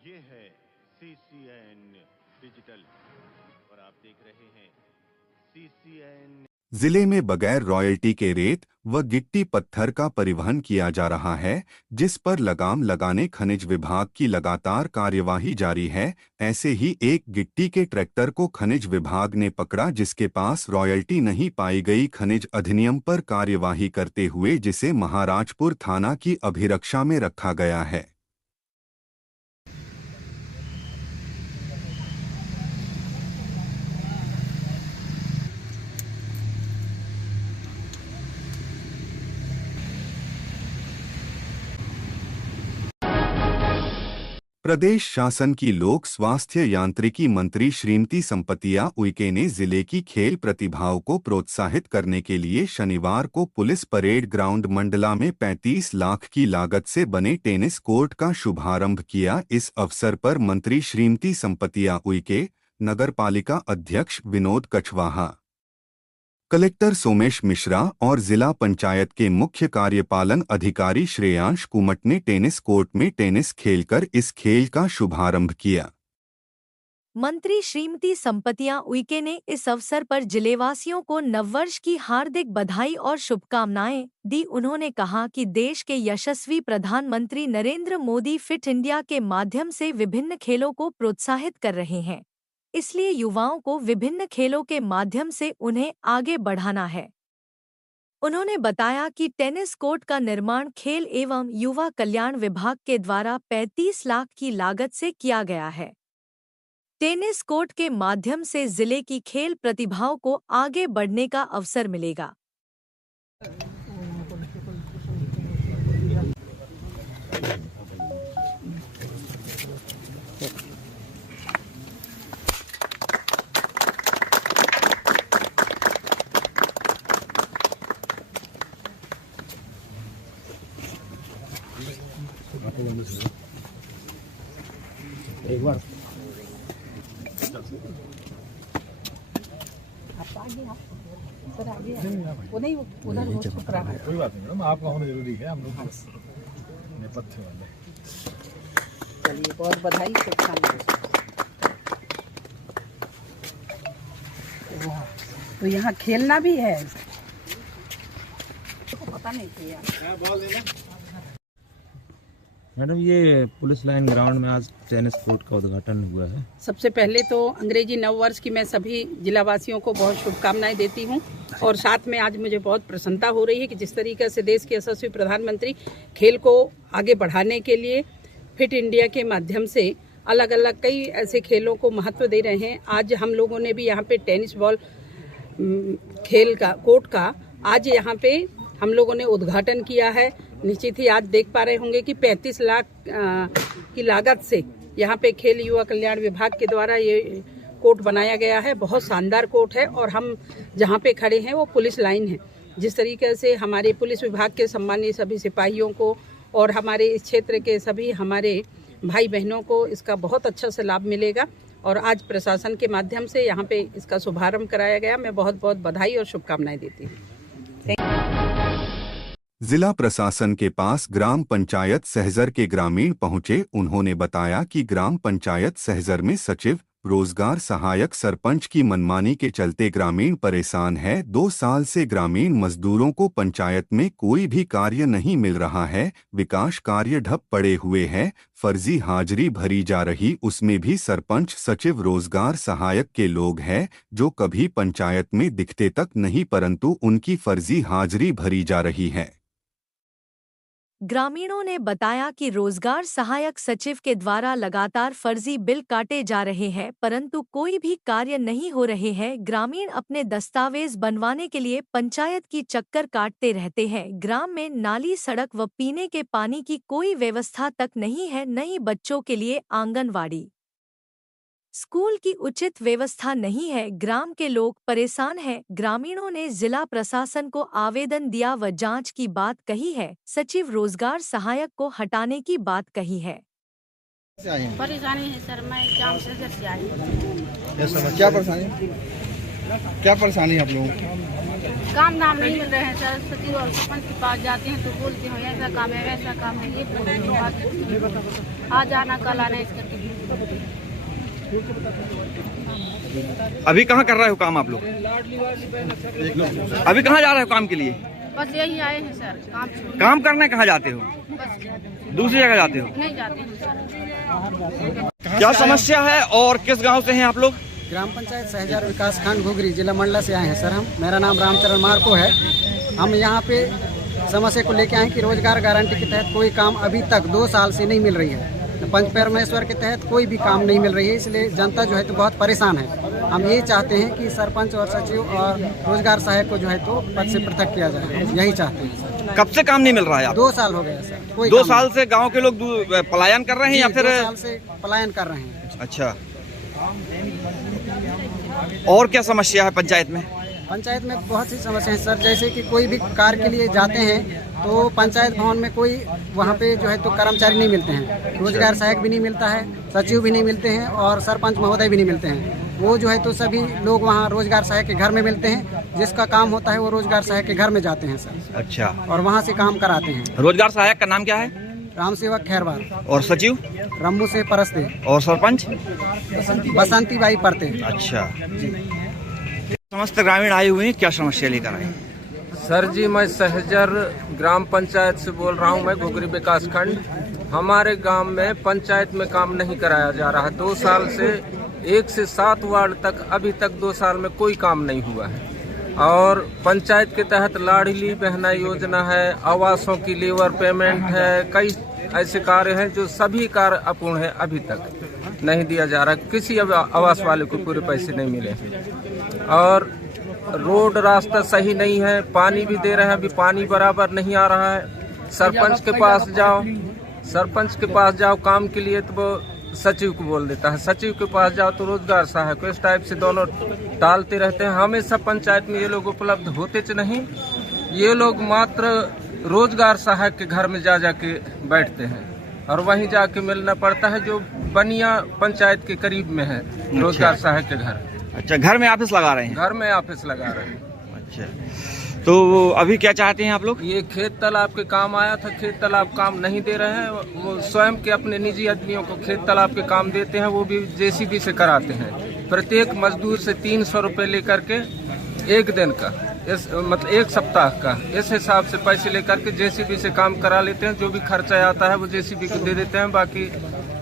ये है CCN digital और आप देख रहे हैं CCN। जिले में बगैर रॉयल्टी के रेत व गिट्टी पत्थर का परिवहन किया जा रहा है, जिस पर लगाम लगाने खनिज विभाग की लगातार कार्यवाही जारी है। ऐसे ही एक गिट्टी के ट्रैक्टर को खनिज विभाग ने पकड़ा, जिसके पास रॉयल्टी नहीं पाई गई। खनिज अधिनियम पर कार्यवाही करते हुए जिसे महाराजपुर थाना की अभिरक्षा में रखा गया है। प्रदेश शासन की लोक स्वास्थ्य यांत्रिकी मंत्री श्रीमती संपतिया उइके ने जिले की खेल प्रतिभाओं को प्रोत्साहित करने के लिए शनिवार को पुलिस परेड ग्राउंड मंडला में 35 लाख की लागत से बने टेनिस कोर्ट का शुभारंभ किया। इस अवसर पर मंत्री श्रीमती संपतिया उइके, नगरपालिका अध्यक्ष विनोद कछवाहा, कलेक्टर सोमेश मिश्रा और जिला पंचायत के मुख्य कार्यपालन अधिकारी श्रेयांश कुमट ने टेनिस कोर्ट में टेनिस खेलकर इस खेल का शुभारंभ किया। मंत्री श्रीमती संपतिया उइके ने इस अवसर पर जिलेवासियों को नववर्ष की हार्दिक बधाई और शुभकामनाएं दी। उन्होंने कहा कि देश के यशस्वी प्रधानमंत्री नरेंद्र मोदी फिट इंडिया के माध्यम से विभिन्न खेलों को प्रोत्साहित कर रहे हैं, इसलिए युवाओं को विभिन्न खेलों के माध्यम से उन्हें आगे बढ़ाना है। उन्होंने बताया कि टेनिस कोर्ट का निर्माण खेल एवं युवा कल्याण विभाग के द्वारा 35 लाख की लागत से किया गया है। टेनिस कोर्ट के माध्यम से जिले की खेल प्रतिभाओं को आगे बढ़ने का अवसर मिलेगा। एक बार सर आगे वो नहीं उधर वो छुप रहा है। कोई बात नहीं मैडम, आपका होना जरूरी है। हम लोग नेपथ्य वाले। चलिए, बहुत बधाई, शुभकामनाएं। तो यहाँ खेलना भी है, पता नहीं किया। मैडम, ये पुलिस लाइन ग्राउंड में आज टेनिस कोर्ट का उद्घाटन हुआ है। सबसे पहले तो अंग्रेजी नववर्ष की मैं सभी जिलावासियों को बहुत शुभकामनाएं देती हूं और साथ में आज मुझे बहुत प्रसन्नता हो रही है कि जिस तरीके से देश के यशस्वी प्रधानमंत्री खेल को आगे बढ़ाने के लिए फिट इंडिया के माध्यम से अलग अलग कई ऐसे खेलों को महत्व दे रहे हैं। आज हम लोगों ने भी यहाँ पे टेनिस बॉल खेल का कोर्ट का आज यहाँ पे हम लोगों ने उद्घाटन किया है। निश्चित ही आज देख पा रहे होंगे कि 35 लाख की लागत से यहाँ पे खेल युवा कल्याण विभाग के द्वारा ये कोर्ट बनाया गया है। बहुत शानदार कोर्ट है और हम जहाँ पे खड़े हैं वो पुलिस लाइन है। जिस तरीके से हमारे पुलिस विभाग के सम्मानित सभी सिपाहियों को और हमारे इस क्षेत्र के सभी हमारे भाई बहनों को इसका बहुत अच्छा से लाभ मिलेगा और आज प्रशासन के माध्यम से यहाँ पे इसका शुभारंभ कराया गया। मैं बहुत बहुत बधाई और शुभकामनाएं देती हूँ। जिला प्रशासन के पास ग्राम पंचायत सहजर के ग्रामीण पहुंचे। उन्होंने बताया कि ग्राम पंचायत सहजर में सचिव, रोजगार सहायक, सरपंच की मनमानी के चलते ग्रामीण परेशान है। 2 साल से ग्रामीण मजदूरों को पंचायत में कोई भी कार्य नहीं मिल रहा है। विकास कार्य ठप पड़े हुए हैं। फर्जी हाजिरी भरी जा रही, उसमें भी सरपंच, सचिव, रोजगार सहायक के लोग हैं जो कभी पंचायत में दिखते तक नहीं, परंतु उनकी फर्जी हाजिरी भरी जा रही है। ग्रामीणों ने बताया कि रोजगार सहायक सचिव के द्वारा लगातार फर्जी बिल काटे जा रहे हैं, परंतु कोई भी कार्य नहीं हो रहे हैं। ग्रामीण अपने दस्तावेज बनवाने के लिए पंचायत की चक्कर काटते रहते हैं। ग्राम में नाली, सड़क व पीने के पानी की कोई व्यवस्था तक नहीं है। नई बच्चों के लिए आंगनवाड़ी, स्कूल की उचित व्यवस्था नहीं है। ग्राम के लोग परेशान हैं। ग्रामीणों ने जिला प्रशासन को आवेदन दिया व जांच की बात कही है। सचिव रोजगार सहायक को हटाने की बात कही है। परेशानी है सर, मैं गांव से घर से आई हूँ। क्या परेशानी है आप लोगों? काम नाम नहीं मिल रहे हैं सर। सचिव और सरपंच के पास जाते हैं तो बोलते हैं ऐसा काम है, वैसा काम है, ये आज आना कल आना, इस करके अभी कहाँ कर रहे हो काम आप लोग? अभी कहाँ जा रहे हो काम के लिए? बस यही आए हैं सर, काम करने कहाँ जाते हो? दूसरी जगह जाते हो? नहीं जाते हैं सर। क्या समस्या है और किस गांव से हैं आप लोग? ग्राम पंचायत सहजार विकास खंड घुघरी जिला मंडला से आए हैं सर हम। मेरा नाम रामचरण मार्को है। हम यहाँ पे समस्या को लेके आए कि रोजगार गारंटी के तहत कोई काम अभी तक 2 साल से नहीं मिल रही है। पंच परमेश्वर के तहत कोई भी काम नहीं मिल रही है, इसलिए जनता जो है तो बहुत परेशान है। हम यही चाहते हैं कि सरपंच और सचिव और रोजगार सहायक को जो है तो पद से पृथक किया जाए, यही चाहते हैं। कब से काम नहीं मिल रहा है? 2 साल हो गए सर। कोई 2 साल से गांव के लोग पलायन कर रहे हैं या फिर? 2 साल से पलायन कर रहे हैं। अच्छा, और क्या समस्या है पंचायत में? पंचायत में बहुत सी समस्या है सर, जैसे कि कोई भी कार्य के लिए जाते हैं तो पंचायत भवन में कोई वहाँ पे जो है तो कर्मचारी नहीं मिलते हैं, रोजगार सहायक भी नहीं मिलता है, सचिव भी नहीं मिलते हैं और सरपंच महोदय भी नहीं मिलते हैं। वो जो है तो सभी लोग वहाँ रोजगार सहायक के घर में मिलते हैं, जिसका काम होता है वो रोजगार सहायक के घर में जाते हैं सर। अच्छा, और वहाँ से काम कराते हैं। रोजगार सहायक का नाम क्या है? राम सेवक खैरवार। और सचिव? रम्मू से परस्ते। और सरपंच? बसंती बाई परते। अच्छा जी। समस्त ग्रामीण आए हुए हैं, क्या समस्या लेकर आए? सर जी, मैं सहजर ग्राम पंचायत से बोल रहा हूं। मैं घुघरी विकास खंड। हमारे गांव में पंचायत में काम नहीं कराया जा रहा है 2 साल से। 1 से 7 वार्ड तक अभी तक 2 साल में कोई काम नहीं हुआ है। और पंचायत के तहत लाडली बहना योजना है, आवासों की लेबर पेमेंट है, कई ऐसे कार्य हैं जो सभी कार्य अपूर्ण है, अभी तक नहीं दिया जा रहा। किसी आवास वाले को पूरे पैसे नहीं मिले। और रोड रास्ता सही नहीं है, पानी भी दे रहे हैं, अभी पानी बराबर नहीं आ रहा है। सरपंच के पास जाओ काम के लिए तो वो सचिव को बोल देता है, सचिव के पास जाओ तो रोजगार सहायक, इस टाइप से दोनों टालते रहते हैं। हमेशा पंचायत में ये लोग उपलब्ध होते नहीं, ये लोग मात्र रोजगार सहायक के घर में जा के बैठते हैं और वहीं जाके मिलना पड़ता है जो बनिया पंचायत के करीब में है रोजगार सहायक के घर। अच्छा, घर में ऑफिस लगा रहे हैं? घर में ऑफिस लगा रहे हैं। अच्छा, तो अभी क्या चाहते हैं आप लोग? ये खेत तालाब के काम आया था, खेत तालाब काम नहीं दे रहे हैं। वो स्वयं के अपने निजी आदमियों को खेत तालाब के काम देते हैं, वो भी जेसीबी से कराते हैं। प्रत्येक मजदूर से 300 रुपये लेकर के 1 दिन का, मतलब 1 सप्ताह का, इस हिसाब से पैसे लेकर के जेसीबी से काम करा लेते हैं। जो भी खर्चा आता है वो जेसीबी को दे देते हैं, बाकी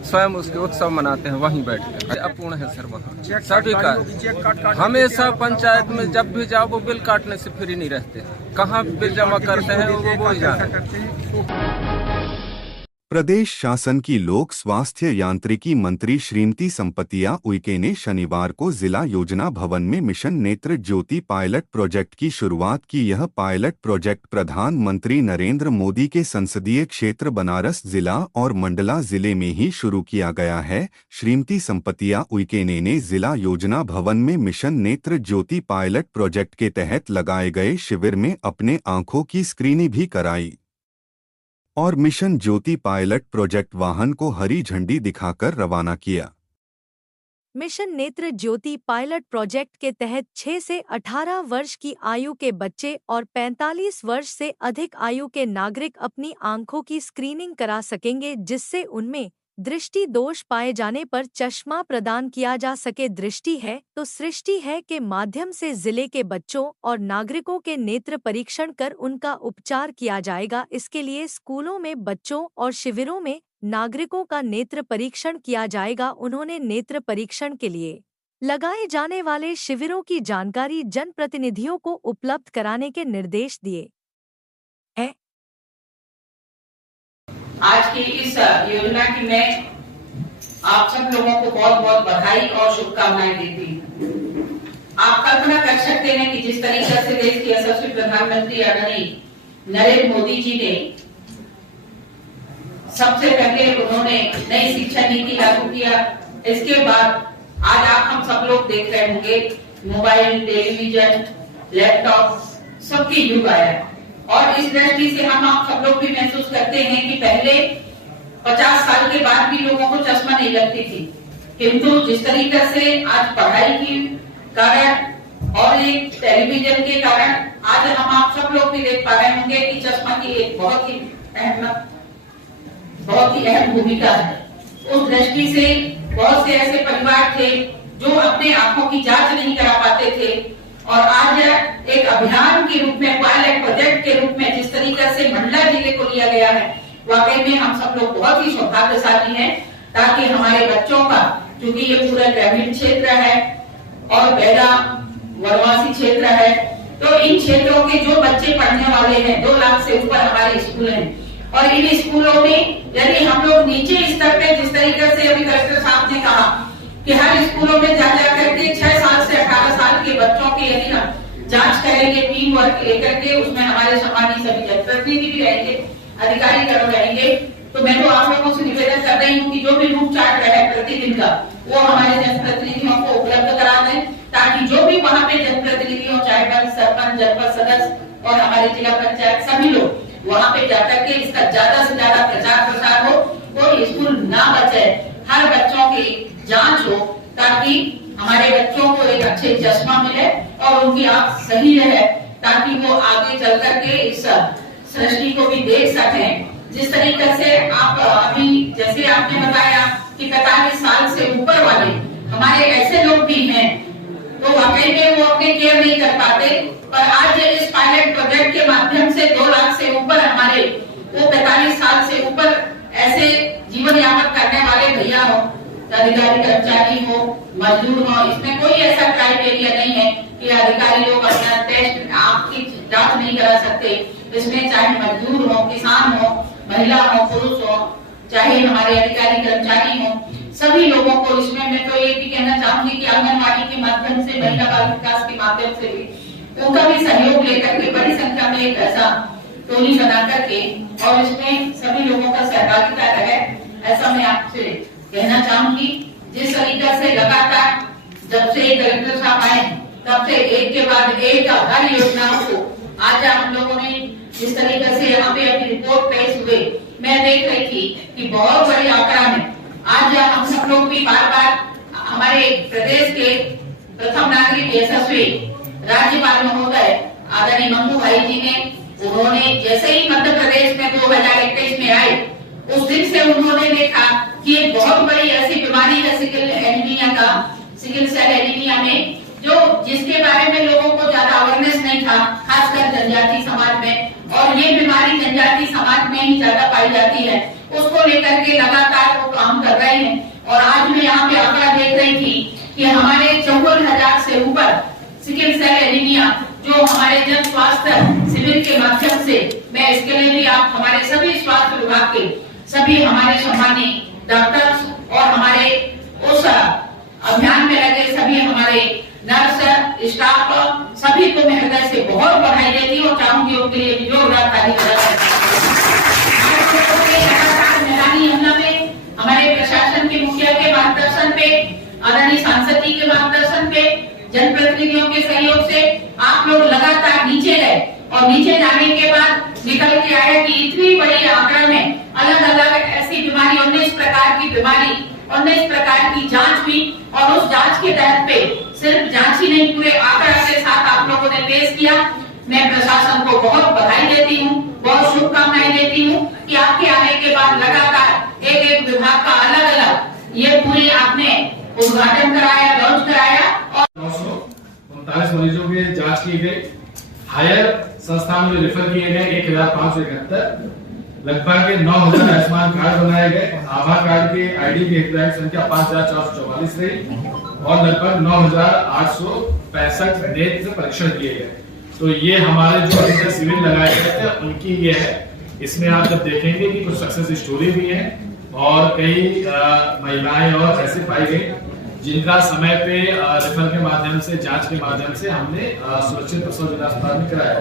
स्वयं उसके उत्सव मनाते हैं वहीं बैठ कर। अपूर्ण है सर वहाँ सभी का। हमेशा पंचायत में जब भी जाओ वो बिल काटने से फ्री नहीं रहते। कहाँ बिल जमा करते हैं वो ही जाने। प्रदेश शासन की लोक स्वास्थ्य यांत्रिकी मंत्री श्रीमती संपतिया उइके ने शनिवार को जिला योजना भवन में मिशन नेत्र ज्योति पायलट प्रोजेक्ट की शुरुआत की। यह पायलट प्रोजेक्ट प्रधानमंत्री नरेंद्र मोदी के संसदीय क्षेत्र बनारस जिला और मंडला जिले में ही शुरू किया गया है। श्रीमती संपतिया उइके ने जिला योजना भवन में मिशन नेत्र ज्योति पायलट प्रोजेक्ट के तहत लगाए गए शिविर में अपने आंखों की स्क्रीनिंग भी कराई और मिशन ज्योति पायलट प्रोजेक्ट वाहन को हरी झंडी दिखाकर रवाना किया। मिशन नेत्र ज्योति पायलट प्रोजेक्ट के तहत 6 से 18 वर्ष की आयु के बच्चे और 45 वर्ष से अधिक आयु के नागरिक अपनी आंखों की स्क्रीनिंग करा सकेंगे, जिससे उनमें दृष्टि दोष पाए जाने पर चश्मा प्रदान किया जा सके। दृष्टि है तो सृष्टि है के माध्यम से जिले के बच्चों और नागरिकों के नेत्र परीक्षण कर उनका उपचार किया जाएगा। इसके लिए स्कूलों में बच्चों और शिविरों में नागरिकों का नेत्र परीक्षण किया जाएगा। उन्होंने नेत्र परीक्षण के लिए लगाए जाने वाले शिविरों की जानकारी जनप्रतिनिधियों को उपलब्ध कराने के निर्देश दिए हैं। आज की इस योजना की मैं आप सब लोगों को बहुत बहुत बधाई और शुभकामनाएं देती हूँ। आप कल्पना कर सकते हैं कि जिस तरीके से देश के यशस्वी प्रधानमंत्री आदरणीय नरेंद्र मोदी जी ने सबसे पहले उन्होंने नई शिक्षा नीति लागू किया। इसके बाद आज हम सब लोग देख रहे होंगे मोबाइल, टेलीविजन, लैपटॉप सबके युग आया और इस दृष्टि से हम आप सब लोग भी महसूस करते हैं कि पहले 50 साल के बाद भी लोगों को चश्मा नहीं लगती थी, किंतु जिस तरीके से आज पढ़ाई की कारण और एक टेलीविजन के कारण आज हम आप सब लोग भी देख पा रहे होंगे कि चश्मा की एक बहुत ही अहम भूमिका है। उस दृष्टि से बहुत से ऐसे परिवार थे जो अपने आंखों की जांच नहीं करा पाते थे, और आज एक अभियान के रूप में, पायलट प्रोजेक्ट के रूप में जिस तरीके से मंडला जिले को लिया गया है, वाकई में हम सब लोग बहुत ही सौभाग्यशाली हैं, ताकि हमारे बच्चों का, क्योंकि ये पूरा ग्रामीण क्षेत्र है और बेड़ा वनवासी क्षेत्र है, तो इन क्षेत्रों के जो बच्चे पढ़ने वाले हैं, 2 लाख से ऊपर हमारे स्कूल हैं, और इन स्कूलों में यदि हम लोग नीचे स्तर पे, जिस तरीके से अभी कलेक्टर साहब ने कहा कि हर स्कूलों में जा करके 6 साल से 18 साल के बच्चों की यदि हम जांच करेंगे, टीम वर्क लेकर के, उसमें हमारे सम्मानित सभी जनप्रतिनिधि भी रहेंगे, अधिकारी कर्म रहेंगे, तो मैं तो आप लोगों से निवेदन कर रही हूँ कि जो भी रूट चार्ट रहे प्रतिदिन का, वो हमारे जनप्रतिनिधियों को उपलब्ध करा दें, ताकि जो भी वहाँ पे जनप्रतिनिधियों, चाहे पंच, सरपंच, जनपद सदस्य और हमारे जिला पंचायत सभी लोग वहाँ पे जाकर के इसका ज्यादा से ज्यादा प्रचार प्रसार हो, कोई स्कूल ना बचे, हर बच्चों की जांच हो, ताकि हमारे बच्चों को एक अच्छे चश्मा मिले और उनकी आंख सही रहे, ताकि वो आगे चल करके इस सृष्टि को भी देख सकें। जिस तरीके से आप अभी जैसे आपने बताया कि 45 साल से ऊपर वाले हमारे ऐसे लोग भी हैं, तो वाकई में वो अपने केयर नहीं कर पाते, पर आज इस पायलट प्रोजेक्ट के माध्यम से 2 लाख से ऊपर हमारे वो 45 साल से ऊपर ऐसे जीवन यापन करने वाले भैया हो, अधिकारी कर्मचारी हो, मजदूर हो, इसमें कोई ऐसा क्राइटेरिया नहीं है कि अधिकारी लोग अपना टेस्ट आपकी जांच नहीं करा सकते। इसमें चाहे मजदूर हो, किसान हो, महिला हो, पुरुष हो, चाहे हमारे अधिकारी कर्मचारी हो, सभी लोगों को इसमें मैं तो ये भी कहना चाहूंगी कि आंगनबाड़ी के माध्यम से, महिला बाल विकास के माध्यम से भी उनका भी सहयोग लेकर के बड़ी संख्या में एक ऐसा टोली बना करके और इसमें सभी लोगों का सहभागिता रहे, ऐसा मैं आपसे कहना चाहूंगी। जिस तरीके से लगातार जब से कलेक्टर साहब आए तब से एक के बाद एक हर योजनाओं को आज हम लोगों ने जिस तरीके से यहाँ पे अपनी रिपोर्ट पेश हुए, मैं देख रही थी कि बहुत बड़ी आंकड़ा में आज हम सब लोग भी बार बार हमारे प्रदेश के प्रथम नागरिक यशस्वी राज्यपाल महोदय आदरणीय मंगू भाई जी ने, उन्होंने जैसे ही मध्य प्रदेश में 2021 में आए, उस दिन से उन्होंने देखा कि एक बहुत बड़ी ऐसी बीमारी है सिकल सेल एनीमिया में, जो जिसके बारे में लोगों को ज्यादा अवेयरनेस नहीं था, खासकर जनजाति समाज में, और ये बीमारी जनजाति समाज में ही ज्यादा पाई जाती है। उसको लेकर के लगातार वो काम कर रहे हैं, और आज मैं यहाँ पे आंकड़ा देख रही थी कि हमारे 54,000 से ऊपर सिकल सेल एनीमिया जो हमारे जन स्वास्थ्य शिविर के माध्यम से, मैं इसके लिए भी आप हमारे सभी स्वास्थ्य विभाग के सभी हमारे सम्मानित डॉक्टर्स और हमारे उस अभियान में लगे सभी हमारे नर्स स्टाफ सभी को मैं हृदय से बहुत बधाई देती हूँ, चाहूंगी उनके लिए जोरदार ताली मैदानी हमला में हमारे प्रशासन के मुखिया के मार्गदर्शन पे, आदरणीय सांसद जी के मार्गदर्शन पे, जनप्रतिनिधियों के सहयोग से आप लोग लगातार नीचे गए, और नीचे जाने के बाद निकल के आया कि इतनी बड़ी आंकड़ा में अलग अलग ऐसी बीमारी 19 प्रकार की बीमारी, 19 प्रकार की जांच हुई, और उस जांच के तहत पे सिर्फ जांच ही नहीं, पूरे आंकड़ा के साथ आप लोगों ने पेश किया। मैं प्रशासन को बहुत बधाई देती हूँ, बहुत शुभकामनाएं देती हूँ कि आपके आने के बाद लगातार एक एक विभाग का अलग अलग ये पूरी आपने उद्घाटन कराया, लॉन्च कराया, और 939 मरीजों की जांच की गई, हायर संस्थान में रेफर किए गए 1571, लगभग 9,000 आयुष्मान कार्ड बनाए गए, आधार कार्ड के आईडी की हितधारक संख्या 5,444 रही, और लगभग 9,865 नेत्र परीक्षण किए गए। तो ये हमारे जो अभी तक शिविर लगाए गए थे उनकी ये है। इसमें आप जब देखेंगे कि कुछ सक्सेस स्टोरी भी है, और कई महिलाएं और ऐसे पाई गई जिनका समय पे रेफर के माध्यम से, जांच के माध्यम से हमने सुरक्षित प्रसव जिला अस्पताल में कराया।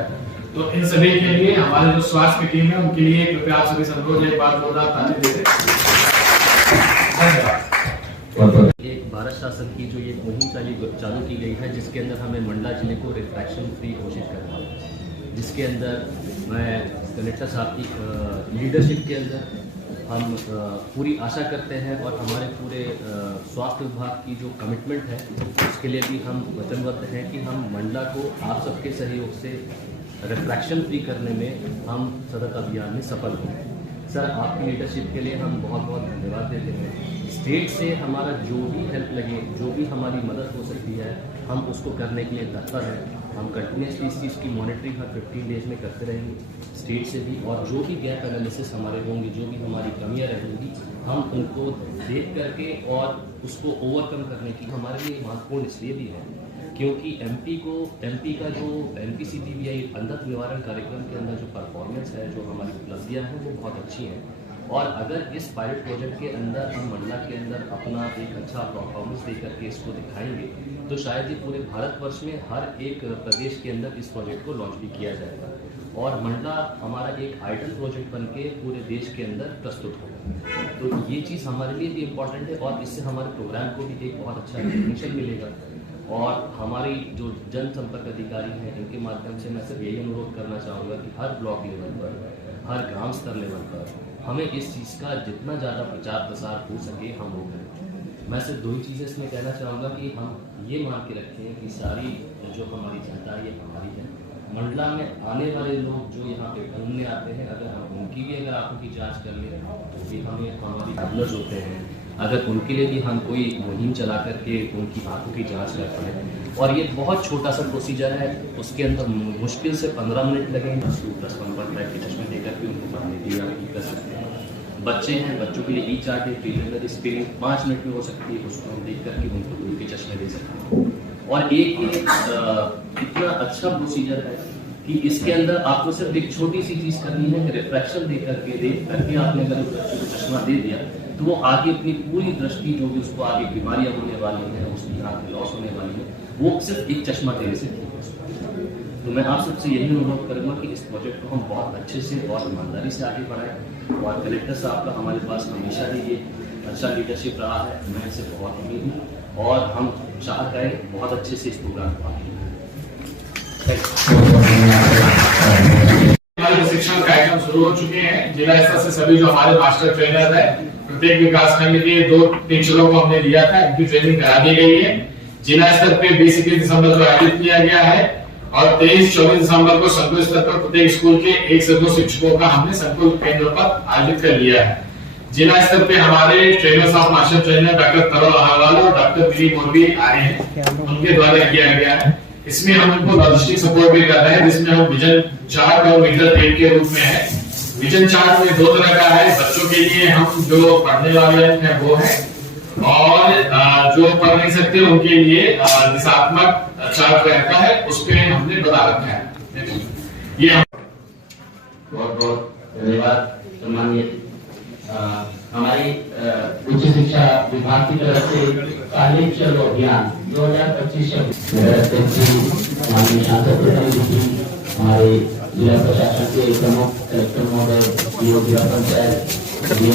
तो इन सभी के लिए हमारे जो स्वास्थ्य की टीम है उनके लिए कृपया आप सभी संतोष एक बार जोरदार ताली देते। धन्यवाद। एक भारत शासन की जो ये मुहिम चालू की गई है, जिसके अंदर हमें मंडला जिले को रिफ्रैक्शन फ्री घोषित करना है, जिसके अंदर मैं कलेक्टर साहब की लीडरशिप के अंदर हम पूरी आशा करते हैं, और हमारे पूरे स्वास्थ्य विभाग की जो कमिटमेंट है उसके लिए भी हम वचनबद्ध हैं कि हम मंडला को आप सबके सहयोग से रिफ्रैक्शन फ्री करने में हम सतत अभियान में सफल हों। सर, आपकी लीडरशिप के लिए हम बहुत बहुत धन्यवाद देते हैं। स्टेट से हमारा जो भी हेल्प लगे, जो भी हमारी मदद हो सकती है, हम उसको करने के लिए तत्पर हैं। हम कंटिन्यूसली इस चीज़ की मॉनिटरिंग हर 15 डेज में करते रहेंगे स्टेट से भी, और जो भी गैप एनालिसिस हमारे होंगे, जो भी हमारी कमियाँ रहेंगी, हम उनको देख करके और उसको ओवरकम करने की हमारे लिए महत्वपूर्ण इसलिए भी है क्योंकि एमपी का जो MPCPBI अंधत्व निवारण कार्यक्रम के अंदर जो परफॉर्मेंस है, जो हमारी उपलब्धियाँ हैं, वो बहुत अच्छी हैं। और अगर इस पायलट प्रोजेक्ट के अंदर हम मंडला के अंदर अपना एक अच्छा परफॉर्मेंस दे करके इसको दिखाएंगे तो शायद ये पूरे भारतवर्ष में हर एक प्रदेश के अंदर इस प्रोजेक्ट को लॉन्च भी किया जाएगा और मंडला हमारा एक आइडल प्रोजेक्ट बन के पूरे देश के अंदर प्रस्तुत होगा। तो ये चीज़ हमारे लिए भी इम्पॉर्टेंट है और इससे हमारे प्रोग्राम को भी एक बहुत अच्छा रिकग्निशन मिलेगा। और हमारी जो जनसंपर्क अधिकारी हैं, इनके माध्यम से मैं सिर्फ यही अनुरोध करना चाहूँगा कि हर ब्लॉक लेवल पर, हर ग्राम स्तर लेवल पर हमें इस चीज़ का जितना ज़्यादा प्रचार प्रसार हो सके हम वो करें। मैं सिर्फ 2 ही चीज़ें इसमें कहना चाहूँगा कि हम ये मान के रखें कि सारी जो हमारी जनता है ये हमारी है। मंडला में आने वाले लोग जो यहाँ पे घूमने आते हैं, अगर हम उनकी भी अगर आंखों की जांच कर लें तो भी हमें हमारी ट्रैवलर्स होते हैं, अगर उनके लिए भी हम कोई मुहिम चला करके उनकी आंखों की जांच करते हैं और ये बहुत छोटा सा प्रोसीजर है, उसके अंदर मुश्किल से 15 मिनट लगेंगे। 10-15 टाइप के चश्मे देकर के उनको पढ़ने की आप कर सकते हैं। बच्चे हैं, बच्चों के लिए ई-चार्ट है, प्रीलिमिनरी स्क्रीनिंग 5 मिनट में हो सकती है, उसको हम देख करके उनको दूर के चश्मे दे सकते हैं। और एक ये इतना अच्छा प्रोसीजर है कि इसके अंदर आपको सिर्फ एक छोटी सी चीज़ करनी है कि रिफ्रैक्शन दे करके आपने अगर उस बच्चे को चश्मा दे दिया तो वो आगे अपनी पूरी दृष्टि जो भी उसको आगे बीमारियां होने वाली हैं, उसकी आँख लॉस होने वाली है, वो सिर्फ एक चश्मा देने से ठीक हो सकता है। तो मैं आप सबसे यही अनुरोध करूँगा कि इस प्रोजेक्ट को हम बहुत अच्छे से और ईमानदारी से आगे बढ़ाएं और कलेक्टर साहब का हमारे पास हमेशा ही ये अच्छा लीडरशिप रहा है, मैं इससे बहुत उम्मीद हूँ और हम चाह करें बहुत अच्छे से इस प्रोग्राम को आगे। प्रशिक्षण कार्यक्रम शुरू हो चुके हैं। जिला स्तर से सभी जो हमारे मास्टर ट्रेनर है, प्रत्येक विकास खंड के 2 टीचरों को हमने दिया था, इनकी ट्रेनिंग करा दी गई है। जिला स्तर पे 20-21 दिसंबर को आयोजित किया गया है और 23-24 दिसंबर को संकुल स्तर पर प्रत्येक स्कूल के 1 से 2 शिक्षकों का हमने संकुल केंद्र पर आयोजित कर लिया है। जिला स्तर पे हमारे trainers of master trainer doctor Tarun Ahwal और डॉक्टर पी मोदी आए हैं, उनके द्वारा किया गया है। इसमें हम उनको लॉजिस्टिक सपोर्ट भी कर रहे हैं, जिसमें हम विजन चार्ट और मीटर टेप के रूप में है। विजन चार्ट में 2 तरह का है, बच्चों के लिए हम जो पढ़ने वाले हैं वो है और जो पढ़ नहीं सकते उनके लिए दिशात्मक चार्ट रहता है, उस पर हमने बता रखा है। ये बहुत बहुत धन्यवाद। सम्मानित हमारी उच्च शिक्षा विभाग की तरफ से तालीम चलो अभियान 2025 माननीय सांसद प्रतिनिधि, हमारे जिला प्रशासन के प्रमुख कलेक्टर महोदय, DO जिला पंचायत सभी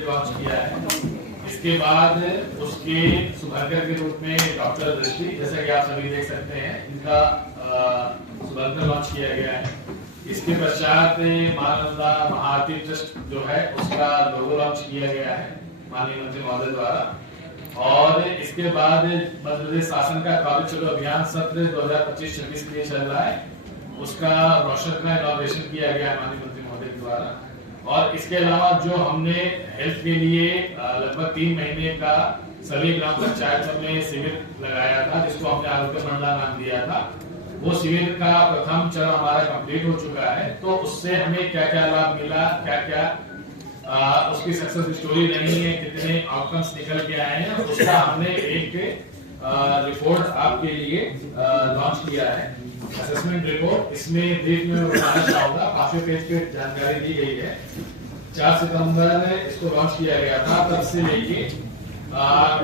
लॉन्च किया है। इसके बाद उसके सुधारकर के रूप में डॉक्टर दृष्टि, जैसा कि आप सभी देख सकते हैं, इनका सुधारकर लॉन्च किया गया है। इसके पश्चात मानवता महाआरती ट्रस्ट जो है उसका लोगो लॉन्च किया गया है माननीय मंत्री महोदय द्वारा। और इसके बाद मध्य प्रदेश शासन का काबिल चलो अभियान सत्र 2025-26 के लिए चल रहा है, उसका रोशन का इनॉग्रेशन किया गया है माननीय मंत्री महोदय के द्वारा। और इसके अलावा जो हमने हेल्थ के लिए लगभग 3 महीने का सभी ग्राम पंचायतों में शिविर लगाया था, जिसको हमने आरोग्य मंडला नाम दिया था, वो शिविर का प्रथम चरण हमारा कंप्लीट हो चुका है। तो उससे हमें क्या क्या लाभ मिला, क्या क्या उसकी सक्सेस स्टोरी नहीं है, कितने आउटकम्स निकल के आए हैं, उसका हमने एक रिपोर्ट आपके लिए लॉन्च किया है, असेसमेंट रिपोर्ट। इसमें ब्रीफ में बताना चाहूंगा, 5 पेज पे जानकारी दी गई है। 4 सितंबर इसको लॉन्च किया गया था, तब से लेके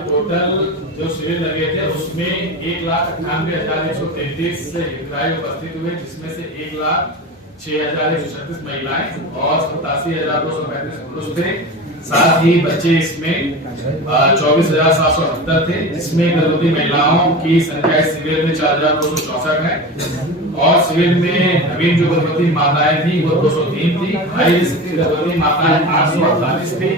टोटल जो शिविर लगे थे उसमें 1,98,133 हितग्राही उपस्थित हुए, जिसमें से 1,06,136 महिलाएं और 87,235 पुरुष थे। साथ ही बच्चे इसमें 24,778 थे, जिसमें गर्भवती महिलाओं की संख्या इस शिविर में 4,264 है और सिविल में नवीन जो गर्भवती माताएं थी वो 203 थी, हाई रिस्क की गर्भवती माताएं 848 थी।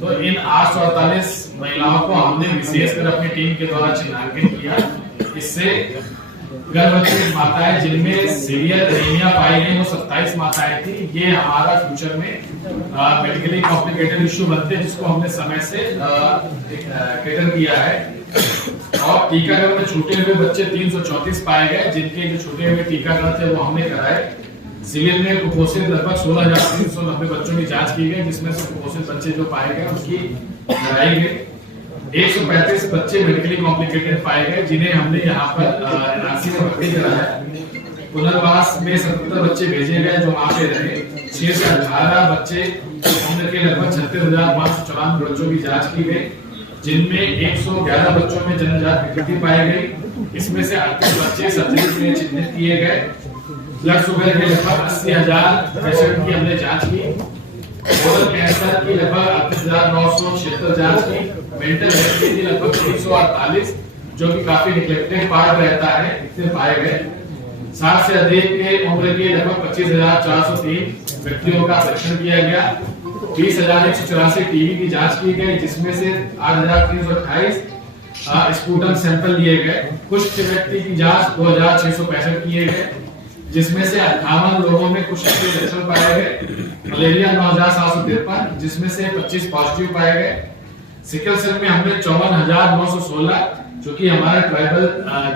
तो इन 848 महिलाओं को हमने विशेषकर अपनी टीम के द्वारा चिन्हांकित किया। इससे गर्भवती माताएं जिनमें सीवियर एनीमिया पाई गई वो 27 माताएं थी। ये हमारा फ्यूचर में मेडिकली कॉम्प्लिकेटेड इश्यू बनते हैं जिसको हमने समय से कैटर किया है। और टीकाकरण में छूटे हुए बच्चे 334 पाए गए, जिनके जो छूटे हुए टीकाकरण थे वो हमने कराए। सिविल में कुपोषित लगभग 16,390 बच्चों की जांच की गई, जिसमें से कुपोषित बच्चे जो पाए गए उसकी लड़ाई गई। 135 बच्चे मेडिकली कॉम्प्लिकेटेड पाए गए, जिन्हें हमने यहाँ पर एनआरसी में भर्ती कराया। पुनर्वास में 77 बच्चे भेजे गए जो वहाँ पे रहे। 6 से 18 बच्चे उम्र के लगभग 36,594 बच्चों की जांच की गई, जिनमें 111 बच्चों में जन्मजात विकृति पाई गई। इसमें से 38 बच्चे सर्जरी में चिन्हित किए गए। ब्लड शुगर के लगभग 80,000 पेशेंट की हमने जांच की। ओरल कैंसर की लगभग 38,976 जांच की। मेंटल हेल्थ की लगभग 348, जो कि काफी निगलेक्टेड पार्ट रहता है, इतने पाए गए। 60 से अधिक के उम्र के लगभग 25,403 व्यक्तियों का परीक्षण किया गया। 20,184 टीबी की जांच की गई, जिसमें से 8,328 स्पूटम सैंपल लिए गए। कुष्ठ व्यक्ति की जांच 2,665 किए गए, जिसमें से 58 लोगों में कुष्ठ के लक्षण पाए गए। मलेरिया 9,753, जिसमें से 25 पॉजिटिव पाए गए। सिकल सेल में हमने 54,916, जो कि हमारा ट्राइबल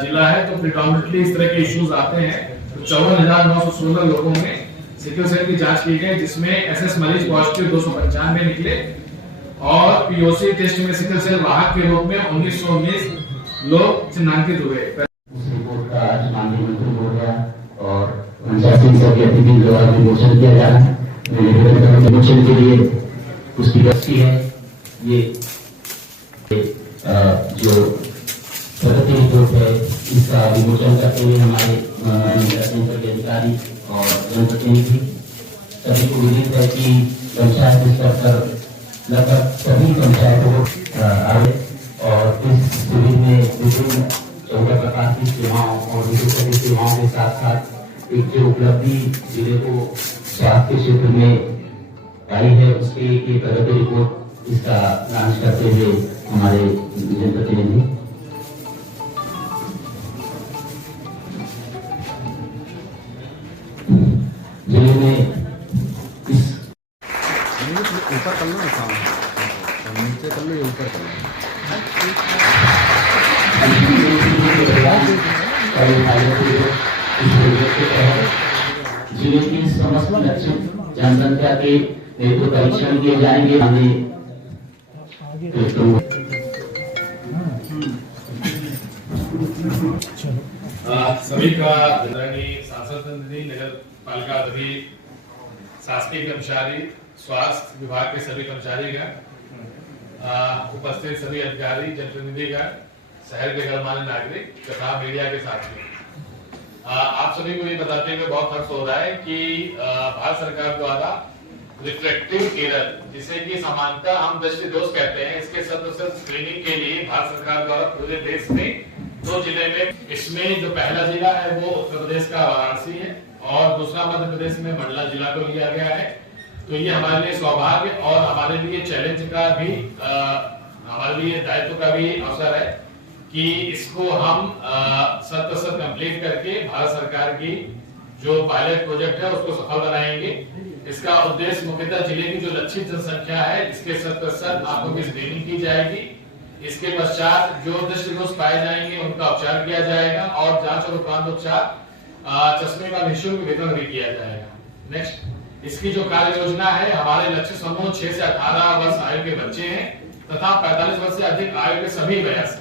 जिला है तो प्रिडोमिनेटली इस तरह के इश्यूज आते हैं। तो 54,916 लोगों में सिकल सेल की जांच की गई, जिसमें एसएस मरीज पॉजिटिव 295 निकले। और पीओसी टेस्ट में सिकल सेल वाहक के रूप में 1919 लोग चिन्हांकित हुए। रिपोर्ट का आज माननीय मंत्री महोदय और पंचायती सभी अतिथि द्वारा विमोचन किया जा रहा है। विमोचन के लिए उसकी व्यक्ति है ये जो प्रगति रिपोर्ट है, इसका विमोचन करते हुए हमारे सेंटर के अधिकारी और जनप्रतिनिधि सभी को विदित है कि पंचायत स्तर पर लगभग सभी पंचायतों को आए और इस शिविर में विभिन्न 14 प्रकार की सेवाओं और विभिन्न सेवाओं के साथ साथ एक जो उपलब्धि जिले को स्वास्थ्य के क्षेत्र में आई है उसके एक प्रगति रिपोर्ट इसका लॉन्च करते हुए हमारे जनप्रतिनिधि जिले में इस ऊपर कर लो ना, नीचे कर लो, ऊपर कर लो। जिले की समस्त लक्षित जनसंख्या के नेतृत्व परीक्षण किए जाएंगे। सभी का सांसद प्रतिनिधि, नगर पालिका अधिकारी, शासकीय कर्मचारी, स्वास्थ्य विभाग के सभी कर्मचारीगण, उपस्थित सभी अधिकारी, जनप्रतिनिधिगण, शहर के गणमान्य नागरिक तथा मीडिया के साथी, आप सभी को ये बताते हुए बहुत हर्ष हो रहा है कि भारत सरकार द्वारा रिफ्लेक्टिव एरर, जिसे कि सामान्यतः हम दृष्टि दोष कहते हैं, इसके 100% स्क्रीनिंग के लिए भारत सरकार द्वारा पूरे देश में 2 जिले में, इसमें जो पहला जिला है वो उत्तर प्रदेश का वाराणसी है और दूसरा मध्य प्रदेश में मंडला जिला को लिया गया है। तो ये हमारे लिए सौभाग्य और हमारे लिए चैलेंज का भी, हमारे लिए दायित्व का भी अवसर है कि इसको हम 100% कंप्लीट करके भारत सरकार की जो पायलट प्रोजेक्ट है उसको सफल बनाएंगे। इसका उद्देश्य मुख्यतः जिले की जो लक्षित जनसंख्या है इसके 100% आंखों की स्क्रीनिंग की जाएगी। इसके पश्चात जो दृष्टिदोष पाए जाएंगे उनका उपचार किया जाएगा और जांच और उपरांत उपचार चश्मे का निःशुल्क वितरण भी किया जाएगा। नेक्स्ट, इसकी जो कार्य योजना है, हमारे लक्ष्य समूह 6 से 18 वर्ष आयु के बच्चे हैं तथा 45 वर्ष से अधिक आयु के सभी वयस्क।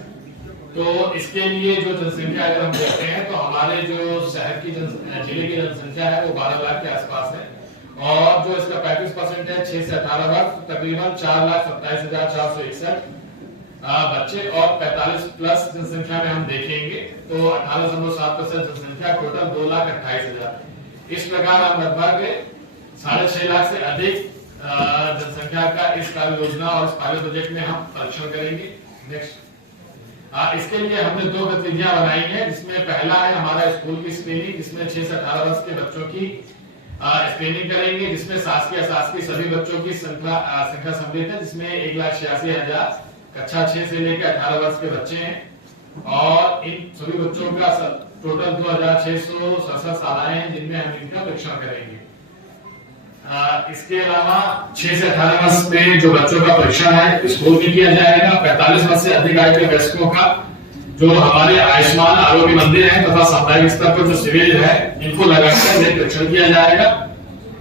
तो इसके लिए जो जनसंख्या अगर हम देखते हैं तो हमारे जो शहर की जिले की जनसंख्या है वो 12 लाख के आसपास है और जो इसका 35% है 6 से 18 वर्ष, तकरीबन 4,27,461 बच्चे और 45 प्लस जनसंख्या में हम देखेंगे तो 18.7% जनसंख्या, टोटल 2,28,000। इस प्रकार हम लगभग 6.5 लाख से अधिक जनसंख्या का इस कार्य योजना और इस पायलट प्रोजेक्ट में हम परीक्षण करेंगे। नेक्स्ट, इसके लिए हमने 2 गतिविधियां बनाई हैं, जिसमें पहला है हमारा स्कूल की स्क्रीनिंग, जिसमें 6 से 18 वर्ष के बच्चों की स्क्रीनिंग करेंगे, जिसमें शासकीय अशासकीय सभी बच्चों की संख्या सम्मिलित है, जिसमें 1,86,000 कक्षा 6 से लेकर 18 वर्ष के बच्चे हैं और इन सभी बच्चों का टोटल 2,667 शालाएं हैं जिनमें हम इनका परीक्षण करेंगे। इसके अलावा 6 से 18 वर्ष में जो बच्चों का परीक्षण है स्कूल में किया जाएगा। 45 वर्ष से अधिक आयु के वयस्कों का जो हमारे आयुष्मान आरोग्य मंदिर है तथा सामुदायिक स्तर पर जो शिविर है इनको लगाकर परीक्षण किया जाएगा।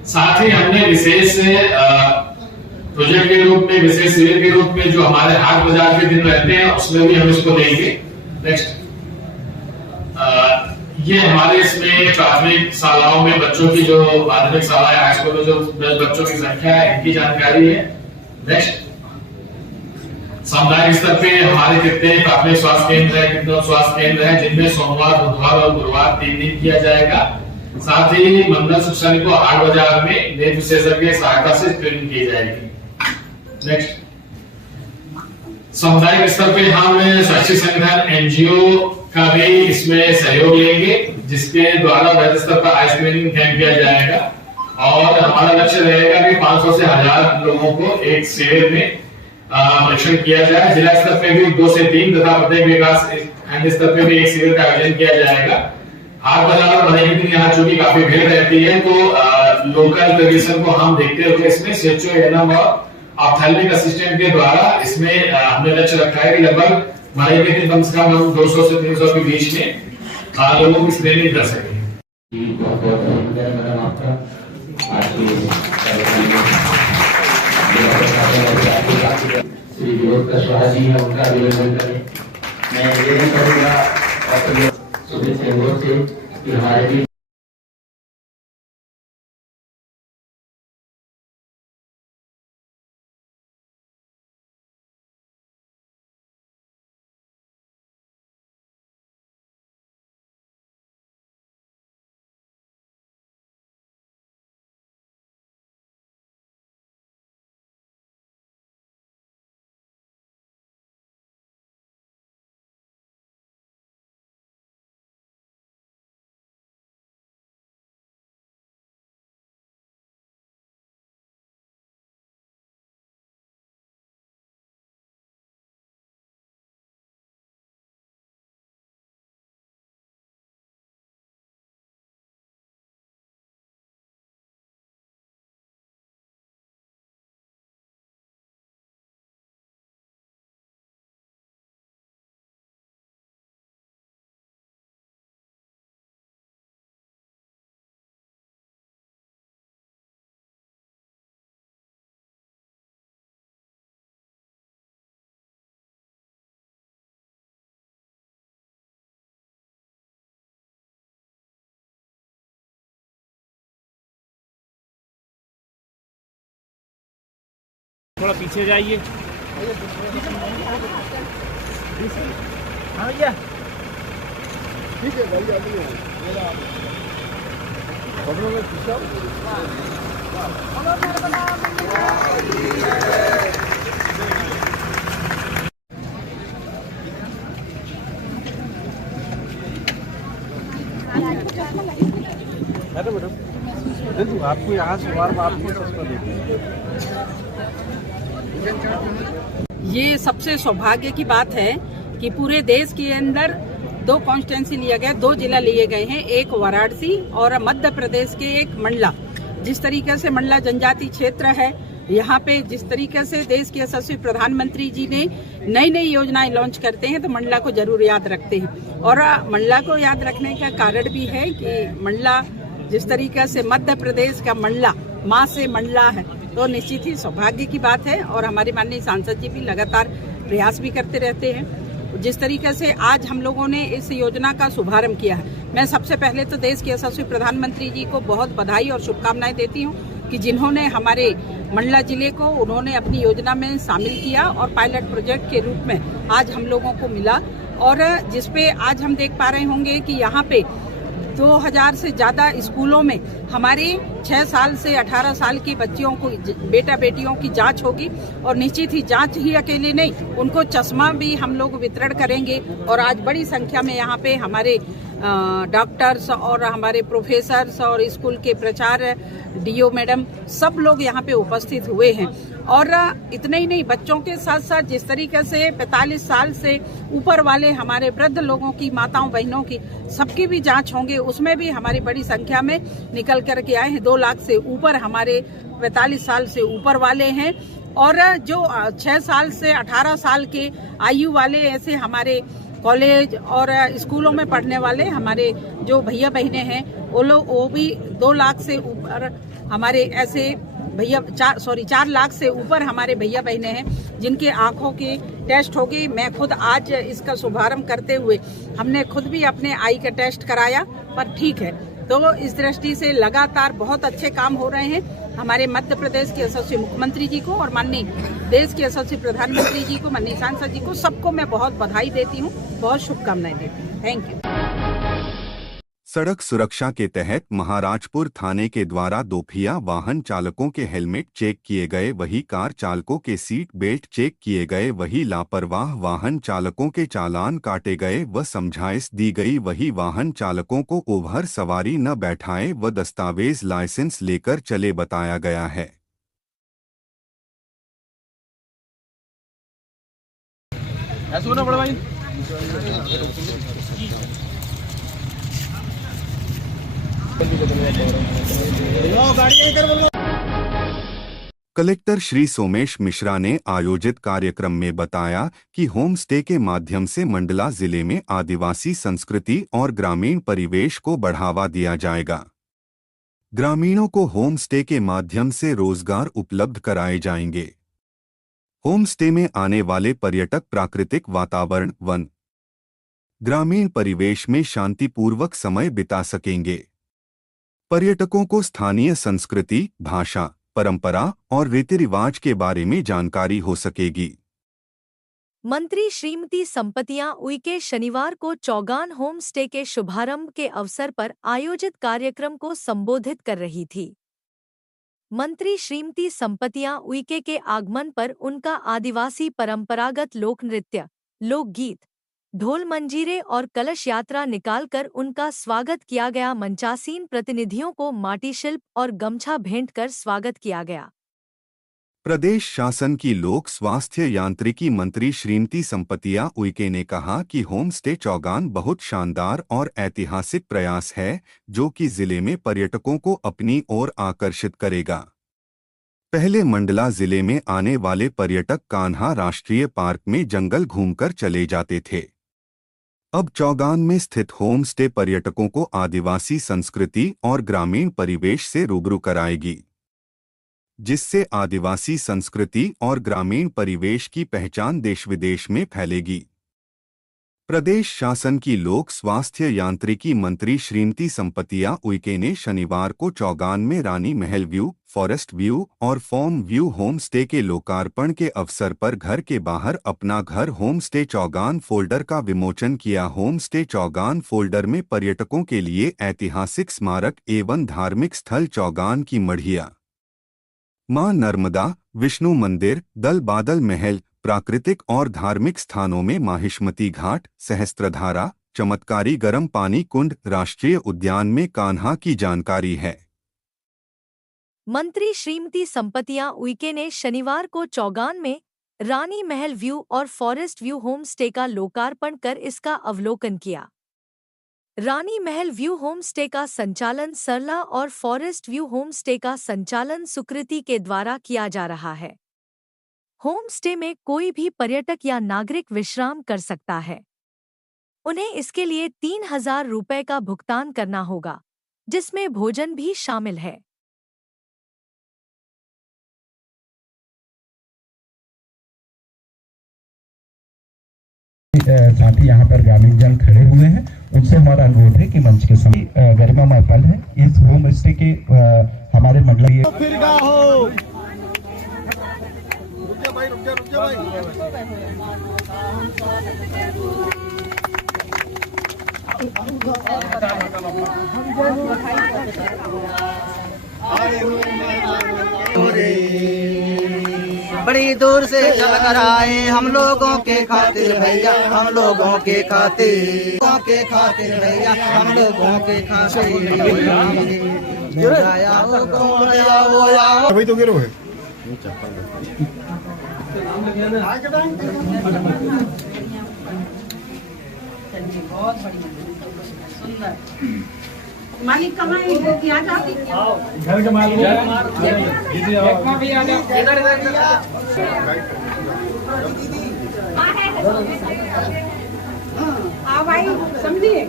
साथ ही हमने विशेष प्रोजेक्ट के रूप में, विशेष शिविर के रूप में जो हमारे हाट बाजार के दिन रहते हैं उसमें भी हम इसको देंगे। नेक्स्ट, ये हमारे इसमें प्राथमिक शालाओं में बच्चों की जो माध्यमिक शालाएं हाई स्कूल में जो बच्चों की संख्या है इनकी जानकारी है। नेक्स्ट, सामुदायिक स्तर पे हमारे कितने प्राथमिक स्वास्थ्य केंद्र है, कितने स्वास्थ्य केंद्र है जिनमें सोमवार, बुधवार और गुरुवार 3 दिन किया जाएगा। साथ ही मंडल शिक्षा को हाट बाजार में नेत्र विशेषज्ञ की सहायता से ट्रेनिंग की जाएगी। नेक्स्ट, सामुदायिक स्तर पे हम शैक्षिक संगठन एनजीओ का भी इसमें सहयोग लेंगे, जिसके द्वारा वैध स्तर पर आई स्क्रीनिंग कैंप किया जाएगा और हमारा लक्ष्य रहेगा कि 500 से 1000 लोगों को एक शिविर में परीक्षण किया जाए। जिला स्तर पे भी 2 से 3 तथा प्रत्येक विकास खंड स्तर पे भी एक शिविर का आयोजन किया जाएगा। हाट बाजार और बधाई के दिन यहाँ चूंकि काफी भीड़ रहती है तो लोकल ट्रेडिशन को हम देखते हुए इसमें SHO और ऑप्थेल्मिक असिस्टेंट के द्वारा इसमें हमने लक्ष्य रखा है कि लगभग बधाई के दिन कम से कम हम 200 से 300 के बीच में लोगों की स्क्रीनिंग कर सकें। श्री विनोद कुशवाहा जी है उनका अभिनंदन करें। मैं ये नहीं करूँगा सुमित सेंगोर से कि हमारे भी थोड़ा पीछे जाइए। हाँ भैया ठीक है भाई, मैडम आपको यहाँ से आपको सस्ता देंगे। ये सबसे सौभाग्य की बात है कि पूरे देश के अंदर 2 कॉन्स्टिट्यूंसी लिए गए, 2 जिला लिए गए हैं, एक वाराणसी और मध्य प्रदेश के एक मंडला। जिस तरीके से मंडला जनजाति क्षेत्र है, यहाँ पे जिस तरीके से देश के यशस्वी प्रधानमंत्री जी ने नई नई योजनाएं लॉन्च करते हैं तो मंडला को जरूर याद रखते हैं। और मंडला को याद रखने का कारण भी है कि मंडला जिस तरीके से मध्य प्रदेश का मंडला माँ से मंडला है, तो निश्चित ही सौभाग्य की बात है। और हमारे माननीय सांसद जी भी लगातार प्रयास भी करते रहते हैं। जिस तरीके से आज हम लोगों ने इस योजना का शुभारंभ किया है, मैं सबसे पहले तो देश के यशस्वी प्रधानमंत्री जी को बहुत बधाई और शुभकामनाएं देती हूं कि जिन्होंने हमारे मंडला जिले को उन्होंने अपनी योजना में शामिल किया और पायलट प्रोजेक्ट के रूप में आज हम लोगों को मिला। और जिसपे आज हम देख पा रहे होंगे कि यहाँ पे 2000 से ज्यादा स्कूलों में हमारे 6 साल से 18 साल की बच्चियों को बेटा बेटियों की जांच होगी और निश्चित ही जांच ही अकेले नहीं, उनको चश्मा भी हम लोग वितरण करेंगे। और आज बड़ी संख्या में यहाँ पे हमारे डॉक्टर्स और हमारे प्रोफेसर्स और स्कूल के प्राचार्य, डीओ मैडम, सब लोग यहाँ पे उपस्थित हुए हैं। और इतने ही नहीं, बच्चों के साथ साथ जिस तरीके से 45 साल से ऊपर वाले हमारे वृद्ध लोगों की, माताओं बहनों की, सबकी भी जांच होंगे, उसमें भी हमारी बड़ी संख्या में निकल करके आए हैं। 2 लाख से ऊपर हमारे 45 साल से ऊपर वाले हैं। और जो 6 साल से 18 साल के आयु वाले, ऐसे हमारे कॉलेज और स्कूलों में पढ़ने वाले हमारे जो भैया बहने हैं, वो भी 2 लाख से ऊपर हमारे ऐसे भैया 4 लाख से ऊपर हमारे भैया बहने हैं जिनके आंखों के टेस्ट होगी। मैं खुद आज इसका शुभारंभ करते हुए हमने खुद भी अपने आई का टेस्ट कराया, पर ठीक है। तो इस दृष्टि से लगातार बहुत अच्छे काम हो रहे हैं। हमारे मध्य प्रदेश के यशस्वी मुख्यमंत्री जी को और माननीय देश के यशस्वी प्रधानमंत्री जी को, माननीय सांसद जी को, सबको मैं बहुत बधाई देती हूँ, बहुत शुभकामनाएं देती हूँ। Thank you. सड़क सुरक्षा के तहत महाराजपुर थाने के द्वारा दोपहिया वाहन चालकों के हेलमेट चेक किए गए, वही कार चालकों के सीट बेल्ट चेक किए गए, वही लापरवाह वाहन चालकों के चालान काटे गए व समझाइश दी गई, वही वाहन चालकों को ओवर सवारी न बैठाएं व दस्तावेज लाइसेंस लेकर चले बताया गया है। ऐसा ना बड़ा भाई। कलेक्टर श्री सोमेश मिश्रा ने आयोजित कार्यक्रम में बताया कि होम स्टे के माध्यम से मंडला जिले में आदिवासी संस्कृति और ग्रामीण परिवेश को बढ़ावा दिया जाएगा। ग्रामीणों को होम स्टे के माध्यम से रोजगार उपलब्ध कराए जाएंगे। होम स्टे में आने वाले पर्यटक प्राकृतिक वातावरण, वन, ग्रामीण परिवेश में शांतिपूर्वक समय बिता सकेंगे। पर्यटकों को स्थानीय संस्कृति, भाषा, परंपरा और रीति रिवाज के बारे में जानकारी हो सकेगी। मंत्री श्रीमती संपतिया उइके शनिवार को चौगान होम स्टे के शुभारंभ के अवसर पर आयोजित कार्यक्रम को संबोधित कर रही थी। मंत्री श्रीमती संपतिया उइके के आगमन पर उनका आदिवासी परंपरागत लोक नृत्य, लोकगीत, ढोल मंजीरे और कलश यात्रा निकालकर उनका स्वागत किया गया। मंचासीन प्रतिनिधियों को माटी शिल्प और गमछा भेंट कर स्वागत किया गया। प्रदेश शासन की लोक स्वास्थ्य यांत्रिकी मंत्री श्रीमती संपतिया उइके ने कहा कि होम स्टे चौगान बहुत शानदार और ऐतिहासिक प्रयास है जो कि जिले में पर्यटकों को अपनी ओर आकर्षित करेगा। पहले मंडला जिले में आने वाले पर्यटक कान्हा राष्ट्रीय पार्क में जंगल घूमकर चले जाते थे। अब चौगान में स्थित होम स्टे पर्यटकों को आदिवासी संस्कृति और ग्रामीण परिवेश से रूबरू कराएगी, जिससे आदिवासी संस्कृति और ग्रामीण परिवेश की पहचान देश विदेश में फैलेगी। प्रदेश शासन की लोक स्वास्थ्य यांत्रिकी मंत्री श्रीमती संपतिया उइके ने शनिवार को चौगान में रानी महल व्यू, फॉरेस्ट व्यू और फॉर्म व्यू होम स्टे के लोकार्पण के अवसर पर घर के बाहर अपना घर होम स्टे चौगान फोल्डर का विमोचन किया। होम स्टे चौगान फोल्डर में पर्यटकों के लिए ऐतिहासिक स्मारक एवं धार्मिक स्थल चौगान की मढ़िया, मां नर्मदा, विष्णु मंदिर, दल बादल महल, प्राकृतिक और धार्मिक स्थानों में माहिष्मती घाट, सहस्त्रधारा, चमत्कारी गर्म पानी कुंड, राष्ट्रीय उद्यान में कान्हा की जानकारी है। मंत्री श्रीमती संपतिया उइके ने शनिवार को चौगान में रानी महल व्यू और फॉरेस्ट व्यू होम स्टे का लोकार्पण कर इसका अवलोकन किया। रानी महल व्यू होम स्टे का संचालन सरला और फॉरेस्ट व्यू होम स्टे का संचालन सुकृति के द्वारा किया जा रहा है। होम स्टे में कोई भी पर्यटक या नागरिक विश्राम कर सकता है। उन्हें इसके लिए 3000 रुपये का भुगतान करना होगा, जिसमें भोजन भी शामिल है। साथ ही यहाँ पर ग्रामीण जन खड़े हुए हैं, उनसे हमारा अनुरोध है कि मंच के समय गरिमामय पल है इस होम स्टे के हमारे मंडला बड़ी दूर से चल कर आए हम लोगों के खातिर भैया, हम लोगों के खातिर भैया, हम लोगों के खातिर। अभी तो गिरो है बहुत बढ़िया सुंदर। मालिक कहाँ है? वो क्या जाती घर के मालिक भी आ जाओ इधर हाँ भाई समझिए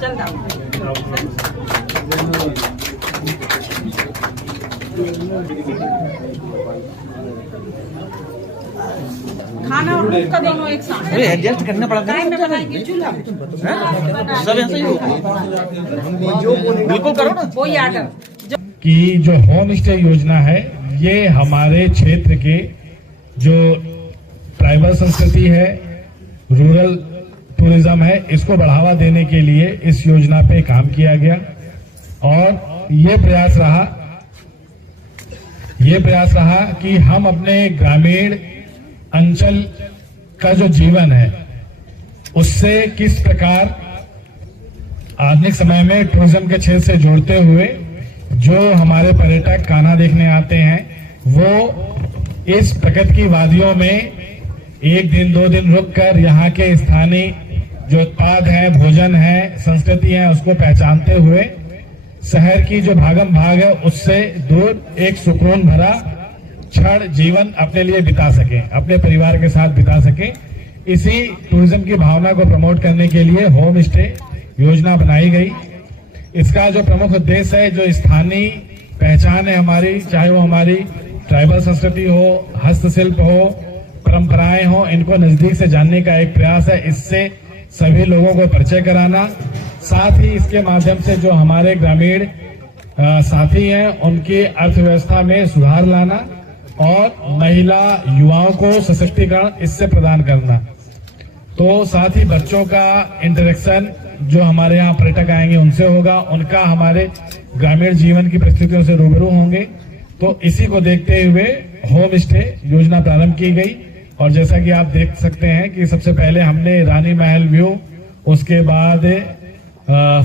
चल खाना और भूख का दोनों एक साथ एडजस्ट करना पड़ता है। में बनाएंगे चूल्हा सब ऐसे ही बिल्कुल करो ना। वही आर्डर कि जो होम स्टे योजना है ये हमारे क्षेत्र के जो ट्राइबल संस्कृति है, रूरल टूरिज्म है, इसको बढ़ावा देने के लिए इस योजना पे काम किया गया और ये प्रयास रहा कि हम अपने ग्रामीण अंचल का जो जीवन है उससे किस प्रकार आधुनिक समय में टूरिज्म के क्षेत्र से जोड़ते हुए जो हमारे पर्यटक कान्हा देखने आते हैं वो इस प्रकृति की वादियों में एक दिन 2 दिन रुककर यहाँ के स्थानीय जो उत्पाद है, भोजन है, संस्कृति है, उसको पहचानते हुए शहर की जो भागम भाग है उससे दूर एक सुकून भरा क्षण जीवन अपने लिए बिता सके, अपने परिवार के साथ बिता सके। इसी टूरिज्म की भावना को प्रमोट करने के लिए होम स्टे योजना बनाई गई। इसका जो प्रमुख उद्देश्य है, जो स्थानीय पहचान है हमारी, चाहे वो हमारी ट्राइबल संस्कृति हो, हस्तशिल्प हो, परंपराएं हो, इनको नजदीक से जानने का एक प्रयास है। इससे सभी लोगों को परिचय कराना, साथ ही इसके माध्यम से जो हमारे ग्रामीण साथी हैं उनकी अर्थव्यवस्था में सुधार लाना और महिला युवाओं को सशक्तिकरण इससे प्रदान करना। तो साथ ही बच्चों का इंटरेक्शन जो हमारे यहाँ पर्यटक आएंगे उनसे होगा, उनका हमारे ग्रामीण जीवन की परिस्थितियों से रूबरू होंगे। तो इसी को देखते हुए होम स्टे योजना प्रारंभ की गई और जैसा कि आप देख सकते हैं कि सबसे पहले हमने रानी महल व्यू, उसके बाद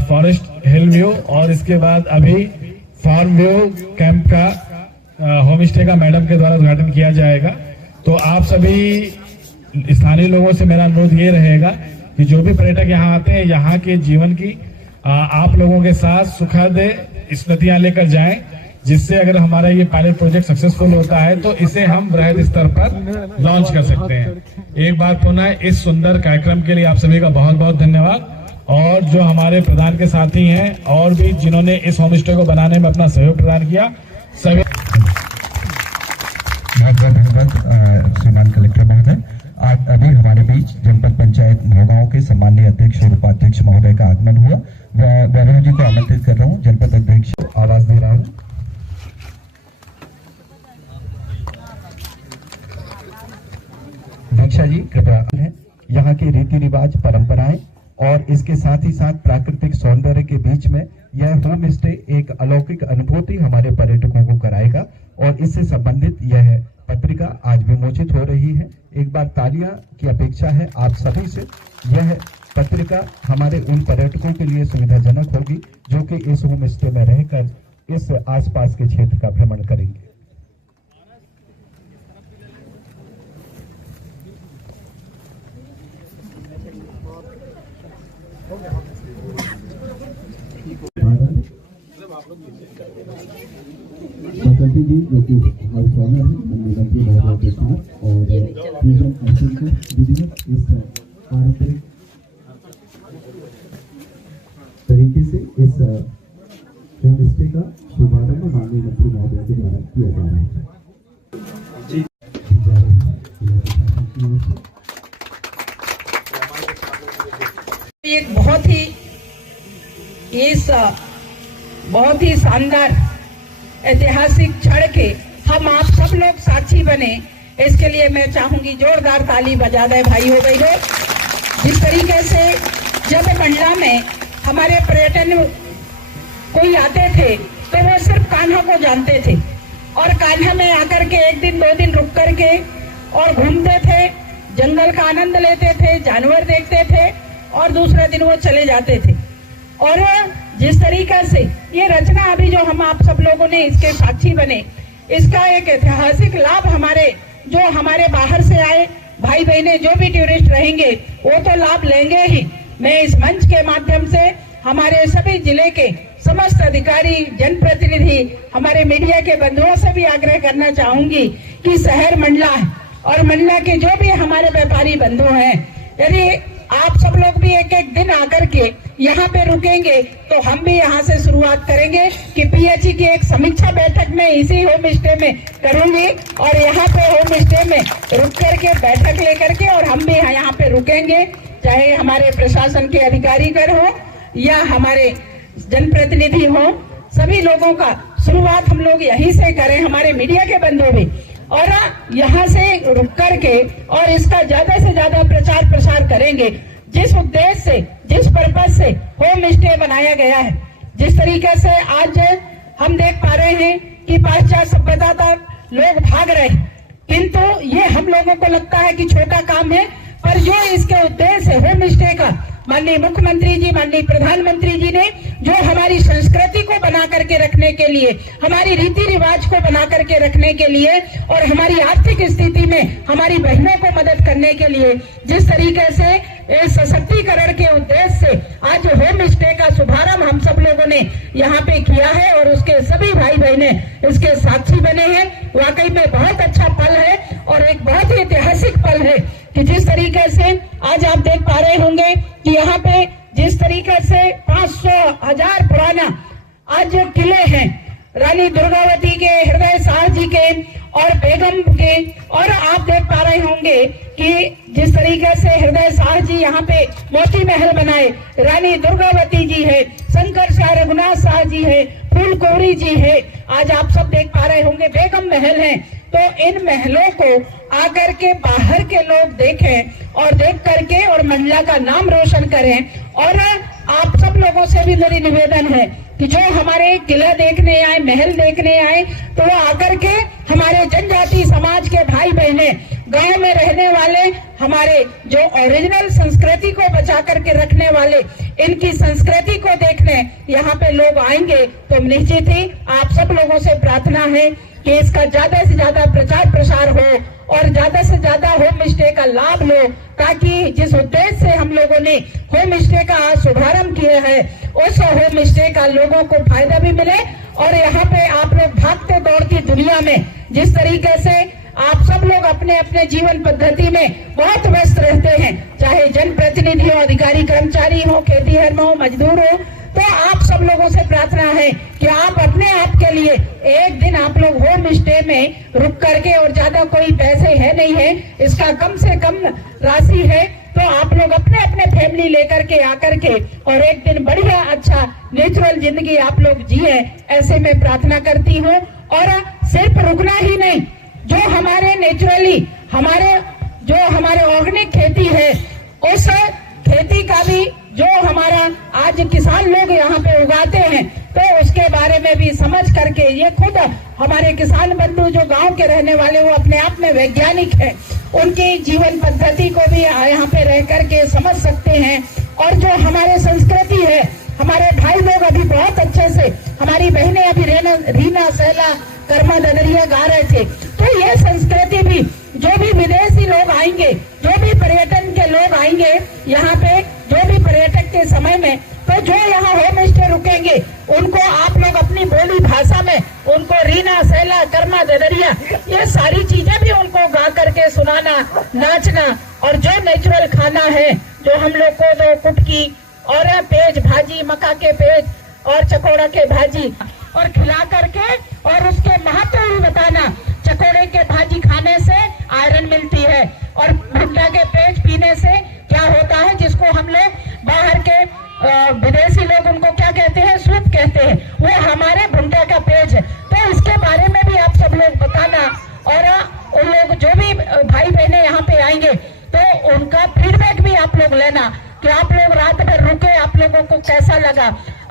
फॉरेस्ट हिल व्यू और इसके बाद अभी फार्म व्यू कैंप का होम स्टे का मैडम के द्वारा उद्घाटन किया जाएगा। तो आप सभी स्थानीय लोगों से मेरा अनुरोध ये रहेगा कि जो भी पर्यटक यहाँ आते हैं, यहाँ के जीवन की आप लोगों के साथ सुखद स्मृतियां लेकर जाएं, जिससे अगर हमारा ये पायलट प्रोजेक्ट सक्सेसफुल होता है तो इसे हम वृहद स्तर पर लॉन्च कर सकते हैं। एक बार पुनः इस सुंदर कार्यक्रम के लिए आप सभी का बहुत बहुत धन्यवाद। और जो हमारे प्रधान के साथी हैं और भी जिन्होंने इस होम स्टे को बनाने में अपना सहयोग प्रदान किया, सभी बहुत धन्यवाद श्रीमान कलेक्टर महोदय। आज अभी हमारे बीच जनपद पंचायत नौगांव के सम्माननीय अध्यक्ष और उपाध्यक्ष महोदय का आगमन हुआ। वैभव जी को आमंत्रित कर रहा हूँ, जनपद अध्यक्ष आवाज दे रहा हूँ। दीक्षा जी कृपया है। यहाँ के रीति रिवाज, परंपराएं और इसके साथ ही साथ प्राकृतिक सौंदर्य के बीच में यह होम स्टे एक अलौकिक अनुभूति हमारे पर्यटकों को कराएगा और इससे संबंधित यह पत्रिका आज विमोचित हो रही है। एक बार तालियां की अपेक्षा है आप सभी से। यह पत्रिका हमारे उन पर्यटकों के लिए सुविधाजनक होगी जो कि इस होम स्टे में रहकर इस आसपास के क्षेत्र का भ्रमण करेंगे। जी जो कि हाउस ऑनर है मंत्री महोदय के साथ और फ्यूजन आइटम का विधिवत इस पारंपरिक तरीके से इस होम स्टे का शुभारंभ माननीय मंत्री महोदय के द्वारा किया जा रहा है। एक बहुत ही शानदार ऐतिहासिक क्षण के हम आप सब लोग साक्षी बने, इसके लिए मैं चाहूंगी जोरदार ताली बजा दे भाई हो गई हो। जिस तरीके से जब मंडला में हमारे पर्यटन कोई आते थे तो वो सिर्फ कान्हा को जानते थे और कान्हा में आकर के 1 दिन 2 दिन रुक करके और घूमते थे, जंगल का आनंद लेते थे, जानवर देखते थे और दूसरा दिन वो चले जाते थे। और जिस तरीके से ये रचना अभी जो हम आप सब लोगों ने इसके साक्षी बने, इसका एक ऐतिहासिक लाभ हमारे बाहर से आए भाई बहने जो भी टूरिस्ट रहेंगे वो तो लाभ लेंगे ही। मैं इस मंच के माध्यम से हमारे सभी जिले के समस्त अधिकारी, जनप्रतिनिधि, हमारे मीडिया के बंधुओं से भी आग्रह करना चाहूंगी कि शहर मंडला है और मंडला के जो भी हमारे व्यापारी बंधु हैं, यदि आप सब लोग भी एक एक दिन आकर के यहाँ पे रुकेंगे तो हम भी यहाँ से शुरुआत करेंगे कि पीएचई की एक समीक्षा बैठक में इसी होम स्टे में करूंगी और यहाँ पे होम स्टे में रुक करके बैठक लेकर के और हम भी यहाँ पे रुकेंगे, चाहे हमारे प्रशासन के अधिकारीगण हो या हमारे जनप्रतिनिधि हो, सभी लोगों का शुरुआत हम लोग यहीं से करें, हमारे मीडिया के बंधु भी, और यहाँ से रुक करके और इसका ज्यादा से ज्यादा प्रचार प्रसार करेंगे। जिस उद्देश्य से, जिस पर्पज से होम स्टे बनाया गया है, जिस तरीके से आज हम देख पा रहे हैं कि पाश्चात्य सभ्यता तक लोग भाग रहे हैं, किंतु ये हम लोगों को लगता है कि छोटा काम है, पर जो इसके उद्देश्य है होम स्टे का, माननीय मुख्यमंत्री जी, माननीय प्रधानमंत्री जी ने जो हमारी संस्कृति को बना करके रखने के लिए, हमारी रीति रिवाज को बना करके रखने के लिए और हमारी आर्थिक स्थिति में हमारी बहनों को मदद करने के लिए जिस तरीके से सशक्तिकरण के उद्देश्य से आज होम स्टे का शुभारंभ हम सब लोगों ने यहाँ पे किया है और उसके सभी भाई बहने इसके साक्षी बने हैं। वाकई में बहुत अच्छा पल है और एक बहुत ही ऐतिहासिक पल है कि जिस तरीके से आज आप देख पा रहे होंगे कि यहाँ पे जिस तरीके से 500,000 पुराना आज किले हैं, रानी दुर्गावती के, हृदय शाह जी के और बेगम के, और आप देख पा रहे होंगे कि जिस तरीके से हृदय शाह जी यहाँ पे मोती महल बनाए, रानी दुर्गावती जी है, शंकर शाह रघुनाथ शाह जी है, फूलकुंवरी जी है, आज आप सब देख पा रहे होंगे बेगम महल है। तो इन महलों को आकर के बाहर के लोग देखें और देख करके और मंडला का नाम रोशन करें। और आप सब लोगों से भी मेरी निवेदन है कि जो हमारे किला देखने आए, महल देखने आए, तो वो आकर के हमारे जनजाति समाज के भाई बहने, गांव में रहने वाले, हमारे जो ओरिजिनल संस्कृति को बचा करके रखने वाले, इनकी संस्कृति को देखने यहाँ पे लोग आएंगे। तो निश्चित ही आप सब लोगों से प्रार्थना है कि इसका ज्यादा से ज्यादा प्रचार प्रसार हो और ज्यादा से ज्यादा होम स्टे का लाभ लो, ताकि जिस उद्देश्य से हम लोगों ने होम स्टे का शुभारंभ किया है उस होम स्टे का लोगों को फायदा भी मिले। और यहाँ पे आप लोग भागते दौड़ती दुनिया में जिस तरीके से आप सब लोग अपने अपने जीवन पद्धति में बहुत व्यस्त रहते हैं, चाहे जनप्रतिनिधि हो, अधिकारी कर्मचारी हो, खेतीहर हो, मजदूर हो, तो आप सब लोगों से प्रार्थना है कि आप अपने आप के लिए एक दिन आप लोग होम स्टे में रुक करके, और ज्यादा कोई पैसे है नहीं है, इसका कम से कम राशि है, तो आप लोग अपने अपने फैमिली लेकर के आकर के और एक दिन बढ़िया अच्छा नेचुरल जिंदगी आप लोग जिए, ऐसे मैं प्रार्थना करती हूँ। और सिर्फ रुकना ही नहीं, जो हमारे नेचुरली हमारे ऑर्गेनिक खेती है, उस खेती का भी जो हमारा आज किसान लोग यहाँ पे उगाते हैं, तो उसके बारे में भी समझ करके, ये खुद हमारे किसान बंधु जो गांव के रहने वाले वो अपने आप में वैज्ञानिक है, उनकी जीवन पद्धति को भी यहाँ पे रह करके समझ सकते हैं। और जो हमारे संस्कृति है, हमारे भाई लोग अभी बहुत अच्छे से, हमारी बहनें अभी रीना सैला कर्मा ददरिया गा रहे थे, तो ये संस्कृति भी जो भी विदेशी लोग आएंगे, जो भी पर्यटन के लोग आएंगे यहाँ पे, जो भी पर्यटक के समय में, तो जो यहाँ होम स्टे रुकेंगे उनको आप लोग अपनी बोली भाषा में उनको रीना सैला कर्मा ददरिया ये सारी चीजें भी उनको गा करके सुनाना, नाचना, और जो नेचुरल खाना है जो हम लोग को दो कुटकी और पेज भाजी, मक्का के पेज और चकोड़ा के भाजी और खिला करके, और उसके महत्व भी बताना। चकोड़े के भाजी खाने से आयरन मिलती है और भुट्टा के पेज पीने से क्या होता है, जिसको हम लोग बाहर के विदेशी लोग उनको क्या कहते हैं, सूप कहते हैं, वो हमारे भुट्टा का पेज है। तो कहना कि आप लोग रात भर रुके, आप लोगों को कैसा लगा।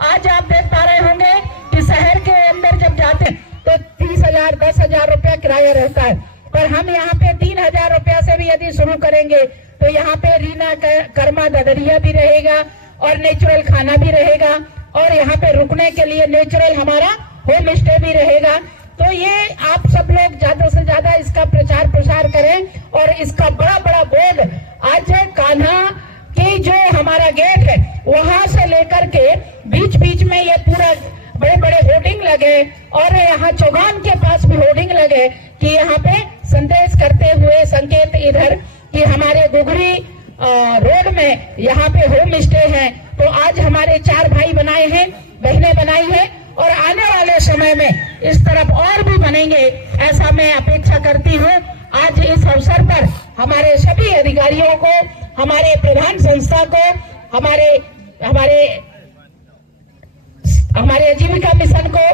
आज आप देख पा रहे होंगे कि शहर के अंदर जब जाते तो 30,000 10,000 रुपया किराया रहता है, पर हम यहाँ पे 3,000 रुपया से भी यदि शुरू करेंगे तो यहाँ पे रीना कर्मा ददरिया भी रहेगा और नेचुरल खाना भी रहेगा और यहाँ पे रुकने के लिए नेचुरल हमारा होम स्टे भी रहेगा। तो ये आप सब लोग ज्यादा से ज्यादा इसका प्रचार प्रसार करें और इसका बड़ा बड़ा बोर्ड आज कान्हा की जो हमारा गेट है वहां से लेकर के बीच बीच में ये पूरा बड़े बड़े होर्डिंग लगे और यहाँ चौगान के पास भी होर्डिंग लगे कि यहाँ पे संदेश करते हुए संकेत इधर कि हमारे गुगरी रोड में यहाँ पे होम स्टे है। तो आज हमारे 4 भाई बनाए हैं, बहनें बनाई हैं और आने वाले समय में इस तरफ और भी बनेंगे, ऐसा मैं अपेक्षा करती हूँ। आज इस अवसर पर हमारे सभी अधिकारियों को, हमारे प्रधान संस्था को, हमारे आजीविका मिशन को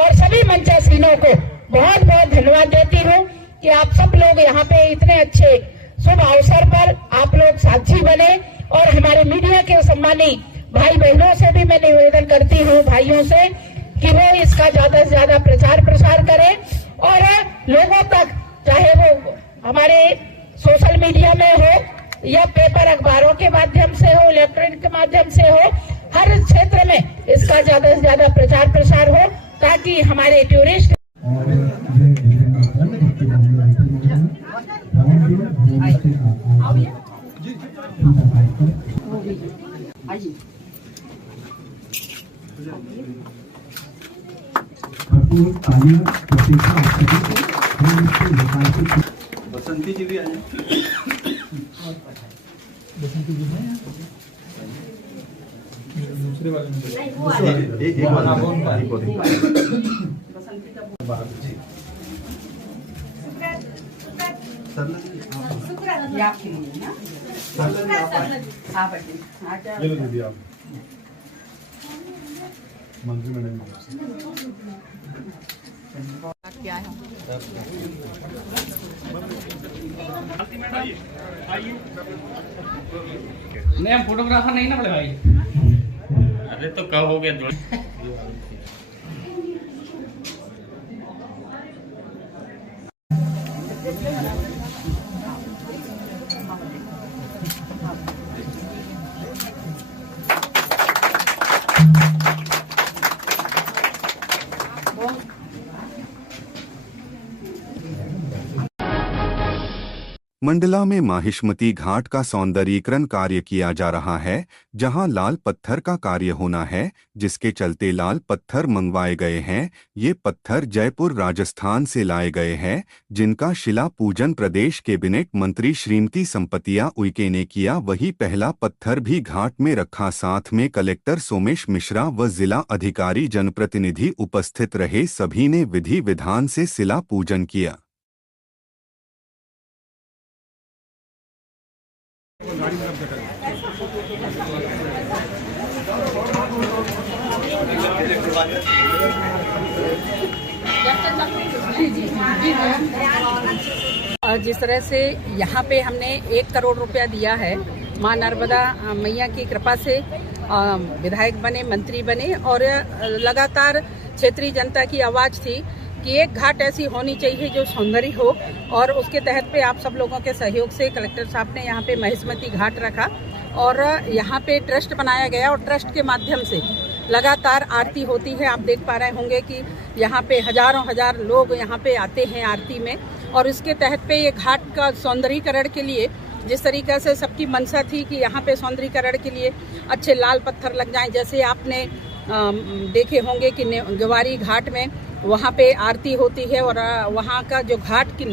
और सभी मंचासीनों को बहुत बहुत धन्यवाद देती हूँ कि आप सब लोग यहाँ पे इतने अच्छे शुभ अवसर पर आप लोग साक्षी बने। और हमारे मीडिया के सम्मानी भाई बहनों से भी मैं निवेदन करती हूँ, भाइयों से, कि वो इसका ज्यादा से ज्यादा प्रचार प्रसार करें और लोगों तक, चाहे वो हमारे सोशल मीडिया में हो या पेपर अखबारों के माध्यम से हो, इलेक्ट्रॉनिक के माध्यम से हो, हर क्षेत्र में इसका ज्यादा से ज्यादा प्रचार प्रसार हो ताकि हमारे टूरिस्ट बसंती जी भी आए। बसंती जी हैं दूसरे वाले में एक मंत्री मैडम क्या है नहीं, हम फोटोग्राफर नहीं ना बड़े भाई। अरे तो कब हो गया मंडला में माहिष्मती घाट का सौंदर्यीकरण कार्य किया जा रहा है, जहां लाल पत्थर का कार्य होना है, जिसके चलते लाल पत्थर मंगवाए गए हैं। ये पत्थर जयपुर राजस्थान से लाए गए हैं, जिनका शिला पूजन प्रदेश कैबिनेट मंत्री श्रीमती संपतिया उइके ने किया। वही पहला पत्थर भी घाट में रखा। साथ में कलेक्टर सोमेश मिश्रा व जिला अधिकारी जनप्रतिनिधि उपस्थित रहे। सभी ने विधि विधान से शिला पूजन किया। जिस तरह से यहाँ पे हमने 1 करोड़ रुपया दिया है, माँ नर्मदा मैया की कृपा से विधायक बने, मंत्री बने और लगातार क्षेत्रीय जनता की आवाज़ थी कि एक घाट ऐसी होनी चाहिए जो सौंदर्य हो, और उसके तहत पे आप सब लोगों के सहयोग से कलेक्टर साहब ने यहाँ पे महिष्मती घाट रखा और यहाँ पे ट्रस्ट बनाया गया और ट्रस्ट के माध्यम से लगातार आरती होती है। आप देख पा रहे होंगे कि यहाँ पे हजार लोग यहाँ पे आते हैं आरती में, और इसके तहत पे ये घाट का सौंदर्यीकरण के लिए जिस तरीके से सबकी मंशा थी कि यहाँ पे सौंदर्यीकरण के लिए अच्छे लाल पत्थर लग जाएं। जैसे आपने देखे होंगे कि ग्वारी घाट में वहाँ पे आरती होती है और वहाँ का जो घाट की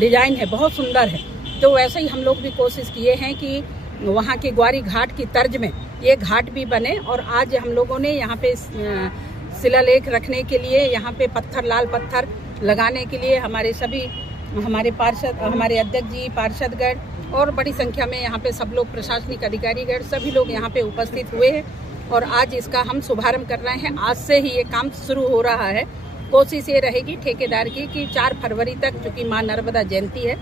डिजाइन है बहुत सुंदर है, तो वैसे ही हम लोग भी कोशिश किए हैं कि वहाँ के ग्वारी घाट की तर्ज में ये घाट भी बने। और आज हम लोगों ने यहाँ पे शिलालेख रखने के लिए, यहाँ पे पत्थर, लाल पत्थर लगाने के लिए हमारे पार्षद, हमारे अध्यक्ष जी, पार्षदगण और बड़ी संख्या में यहाँ पे सब लोग, प्रशासनिक अधिकारीगण, सभी लोग यहाँ पे उपस्थित हुए हैं और आज इसका हम शुभारंभ कर रहे हैं। आज से ही ये काम शुरू हो रहा है। कोशिश ये रहेगी ठेकेदार की कि 4 फरवरी तक, चूँकि माँ नर्मदा जयंती है,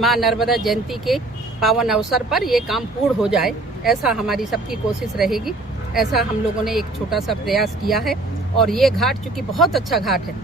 माँ नर्मदा जयंती के पावन अवसर पर ये काम पूर्ण हो जाए। ऐसा हमारी सबकी कोशिश रहेगी। ऐसा हम लोगों ने एक छोटा सा प्रयास किया है और ये घाट चूंकि बहुत अच्छा घाट है,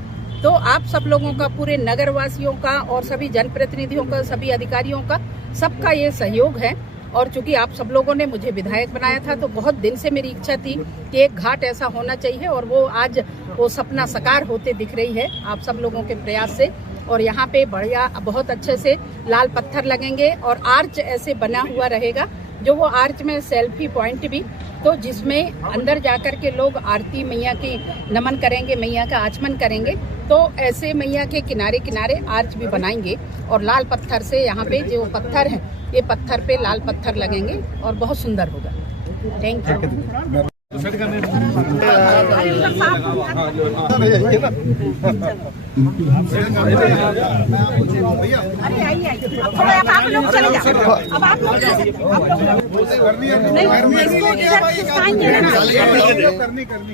तो आप सब लोगों का, पूरे नगर वासियों का और सभी जनप्रतिनिधियों का, सभी अधिकारियों का, सबका ये सहयोग है। और चूंकि आप सब लोगों ने मुझे विधायक बनाया था, तो बहुत दिन से मेरी इच्छा थी कि एक घाट ऐसा होना चाहिए और वो आज वो सपना साकार होते दिख रही है आप सब लोगों के प्रयास से। और यहाँ पे बढ़िया बहुत अच्छे से लाल पत्थर लगेंगे और आर्च ऐसे बना हुआ रहेगा, जो वो आर्च में सेल्फी पॉइंट भी, तो जिसमें अंदर जाकर के लोग आरती मैया की नमन करेंगे, मैया का आचमन करेंगे। तो ऐसे मैया के किनारे किनारे आर्च भी बनाएंगे और लाल पत्थर से यहाँ पे जो पत्थर है, ये पत्थर पे लाल पत्थर लगेंगे और बहुत सुंदर होगा। Thank you. आप लोग चले जाओ, अब आप लोग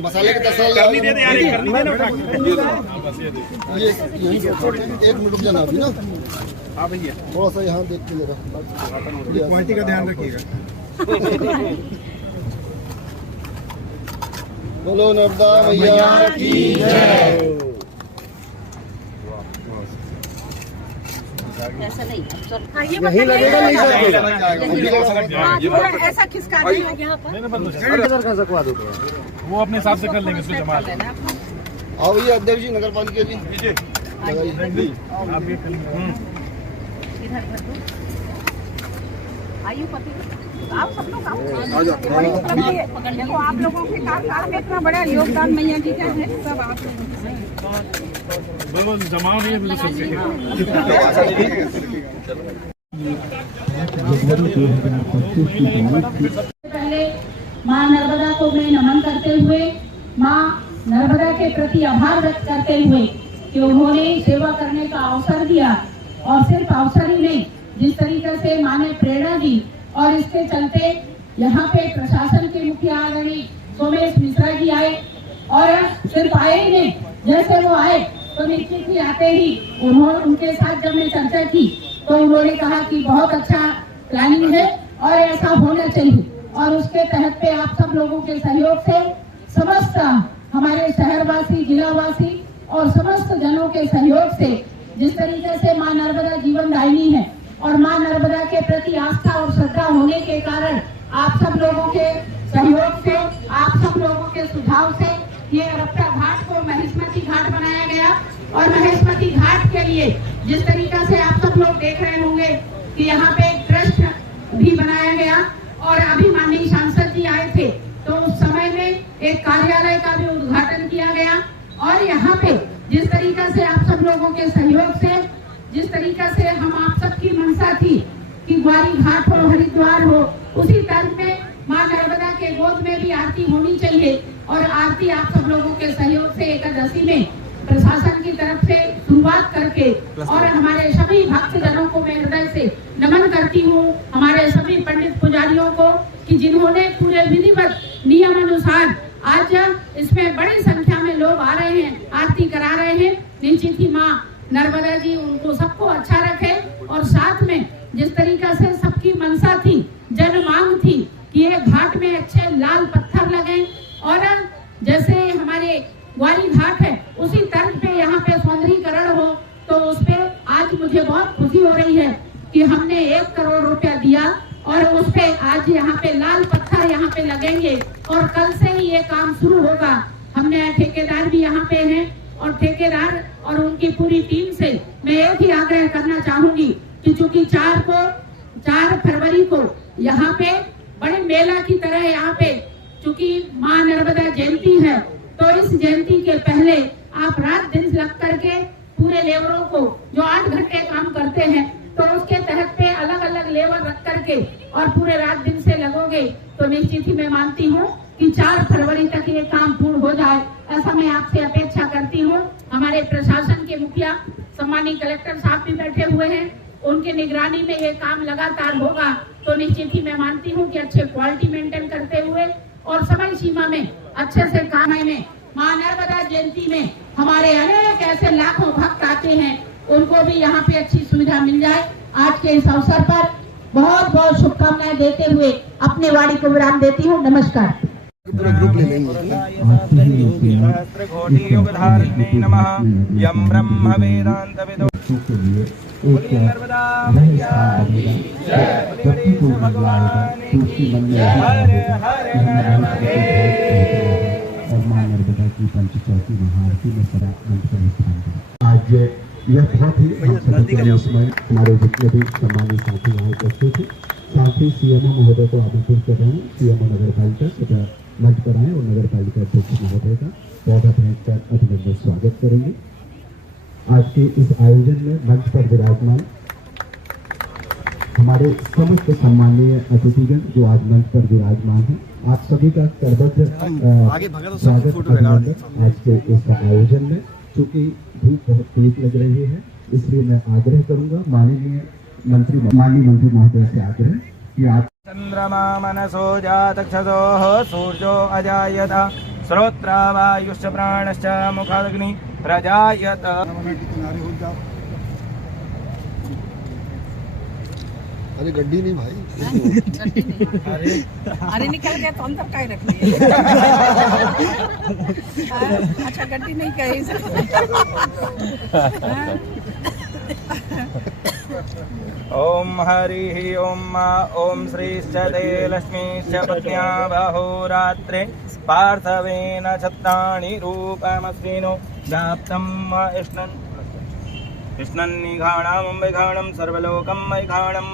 मसाले के 10 करनी दे दे यार, करनी दे ना, ये 1 मिनट रुक जाना अभी ना। हाँ भैया, थोड़ा सा यहाँ देख के जरा क्वालिटी का ध्यान रखिएगा। बोलो नर्मदा मैया की जय। ऐसा नहीं, यही लगेगा नहीं सर, ऐसा किसका नहीं है यहाँ पर? वो अपने हिसाब से कर लेंगे उसको जमा। आओ भैया अध्यक्ष जी, नगर पालिका जी आयुपति, आप सब लोग देखो, आप लोगों के कार्यकाल में इतना बड़ा योगदान मैया जी का है, सब आप बिल्कुल जमा नहीं है। पहले माँ नर्मदा को मैं नमन करते हुए, माँ नर्मदा के प्रति आभार व्यक्त करते हुए कि उन्होंने सेवा करने का अवसर दिया, और सिर्फ अवसर ही नहीं, जिस तरीके से माँ ने प्रेरणा दी, और इसके चलते यहाँ पे प्रशासन के मुखिया आदरणीय सोमेश मिश्रा जी आए, और सिर्फ आए ही नहीं, जैसे वो आए तो निश्चित ही आते ही उनके साथ जब मैं चर्चा की तो उन्होंने कहा कि बहुत अच्छा प्लानिंग है और ऐसा होना चाहिए। और उसके तहत पे आप सब लोगों के सहयोग से समस्त हमारे शहरवासी, जिलावासी और समस्त जनों के सहयोग से, जिस तरीके से माँ नर्मदा जीवन दायिनी है और माँ नर्मदा के प्रति आस्था और श्रद्धा होने के कारण आप सब लोगों के सहयोग से, आप सब लोगों के सुझाव से ये रप्ता घाट को महेशमती घाट बनाया गया। और महेशमती घाट के लिए जिस तरीके से आप सब लोग देख रहे होंगे कि यहाँ पे ट्रस्ट भी बनाया गया, और अभी माननीय सांसद जी आए थे तो उस समय में एक कार्यालय का भी उद्घाटन किया गया। और यहाँ पे जिस तरीके से आप सब लोगों के सहयोग से, जिस तरीके से हम आप सबकी मंशा थी कि ग्वारी घाट हो, हरिद्वार हो, उसी तर्ज में माँ नर्मदा के गोद में भी आरती होनी चाहिए। और आरती आप सब लोगों के सहयोग से एकादशी में प्रशासन की तरफ से शुरुआत करके, और हमारे सभी भक्तजनों को मैं हृदय से नमन करती हूँ, हमारे सभी पंडित पुजारियों को कि जिन्होंने पूरे विधिवत नियम अनुसार आज इसमें बड़ी संख्या में लोग आ रहे हैं, आरती करा रहे हैं। निश्चित ही माँ नर्मदा जी उनको सबको अच्छा रखे। और साथ में जिस तरीका से सबकी मंशा थी, जन मांग थी कि ये घाट में अच्छे लाल पत्थर लगे, और जैसे हमारे ग्वारी घाट है उसी तर्ज पे यहाँ पे सौंदर्यीकरण हो, तो उस पे आज मुझे बहुत खुशी हो रही है कि हमने 1 करोड़ रुपया दिया और उस पे आज यहाँ पे लाल पत्थर यहाँ पे लगेंगे और कल से ही ये काम शुरू होगा। हमने ठेकेदार भी यहाँ पे हैं, और ठेकेदार और उनकी पूरी टीम से मैं एक ही आग्रह करना चाहूंगी कि चूंकि 4 फरवरी को यहाँ पे बड़े मेला की तरह यहाँ पे चूंकि माँ नर्मदा जयंती है, तो इस जयंती के पहले आप रात दिन लग करके पूरे लेबरों को जो 8 घंटे काम करते हैं, तो उसके तहत पे अलग अलग लेबर रख करके और पूरे रात दिन से लगोगे, तो निश्चित ही मैं मानती हूँ कि 4 फरवरी तक ये काम पूर्ण हो जाए, ऐसा मैं आपसे अपेक्षा करती हूँ। हमारे प्रशासन के मुखिया सम्मानीय कलेक्टर साहब भी बैठे हुए हैं, उनके निगरानी में ये काम लगातार होगा, तो निश्चित ही मैं मानती हूँ कि अच्छे क्वालिटी मेंटेन करते हुए और समय सीमा में अच्छे से काम में माँ नर्मदा जयंती में हमारे अनेक ऐसे लाखों भक्त आते हैं, उनको भी यहाँ पे अच्छी सुविधा मिल जाए। आज के इस अवसर पर बहुत बहुत शुभकामनाएं देते हुए अपनी वाणी को विराम देती हूँ। नमस्कार। ग्रुप ले लेंगे। यम ब्रह्म वेदांत विदो और मां नर्मदा की पंचचौथी महाआरती में सदा मंच पर स्थान करें। आज यह बहुत ही हमारे जितने भी सम्मानित साथी यहाँ उपस्थित थे, साथ ही सीएमओ महोदय को आमंत्रित कर रहे हैं। सीएमओ नगर पालिका सदा मंच पर आए और नगर पालिका अध्यक्ष महोदय का पौधा भेंट कर अभिनंदन स्वागत करेंगे। आज के इस आयोजन में मंच पर विराजमान हमारे समस्त सम्मानीय अतिथिगण जो आज मंच पर विराजमान हैं, आप सभी का करबद्ध स्वागत अभिनंदन आज के इस आयोजन में। चूँकि धूप बहुत तेज लग रही है, इसलिए मैं आग्रह करूंगा माननीय मंत्री महोदय से आग्रह कि आप चंद्रमा मनसो जातक्षसोः सूर्यो अजायत श्रोत्रावायुश्च प्राणश्च मुखादग्नि प्रजायत। अरे गड्डी नहीं भाई। अरे निकल गया तो अंदर का ही रख लिए। अच्छा गड्डी नहीं कही। ओम हरि ओम ओम श्रीश्च ते लक्ष्मीश्च पत्न्या बाहोरात्रे पार्थवेन छत्राणि रूपमस्मिनो व्याप्तं कृष्णन्निघाणं वैघाणं सर्वलोकं वैघाणं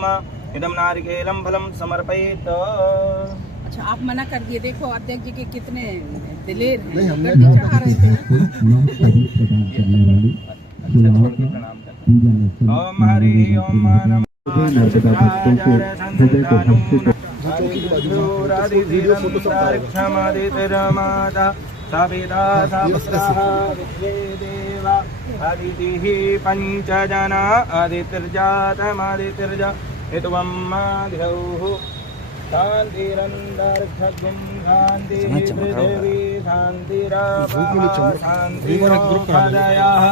इदं नारिकेलं फलं समर्पयेत्। अच्छा आप मना कर दिए। देखो अध्यक्ष जी के कितने दिलेर हैं। नहीं हमने चढ़ा रहे थे। ओम हरि ओम नर्मदा भक्तों के हृदय को हर्षित सविता सपुत्रः देवा अदितिः पंचजना अदितिर्जातमदितिर्जा हित्वं द्यौः शान्तिरन्तरिक्षं शान्तिः पृथिवी शान्तिरापः शान्तिरोषधयः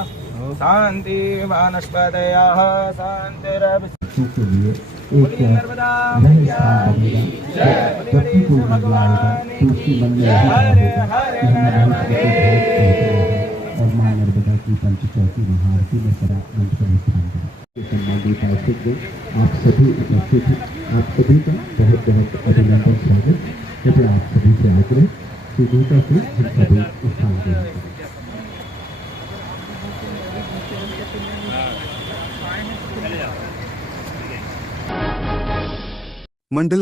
शान्ति वनस्पतयः शान्तिरभि नर्मदा और मां नर्मदा की पंचचौथी महाआरती में सदा मंच पर स्थान करें। सम्मानित आयोजक आप सभी उपस्थित हैं, आप सभी का बहुत बहुत अभिनंदन स्वागत। कृपया आप सभी से आग्रह शीघ्रता से हम सभी स्थान करें। मंडल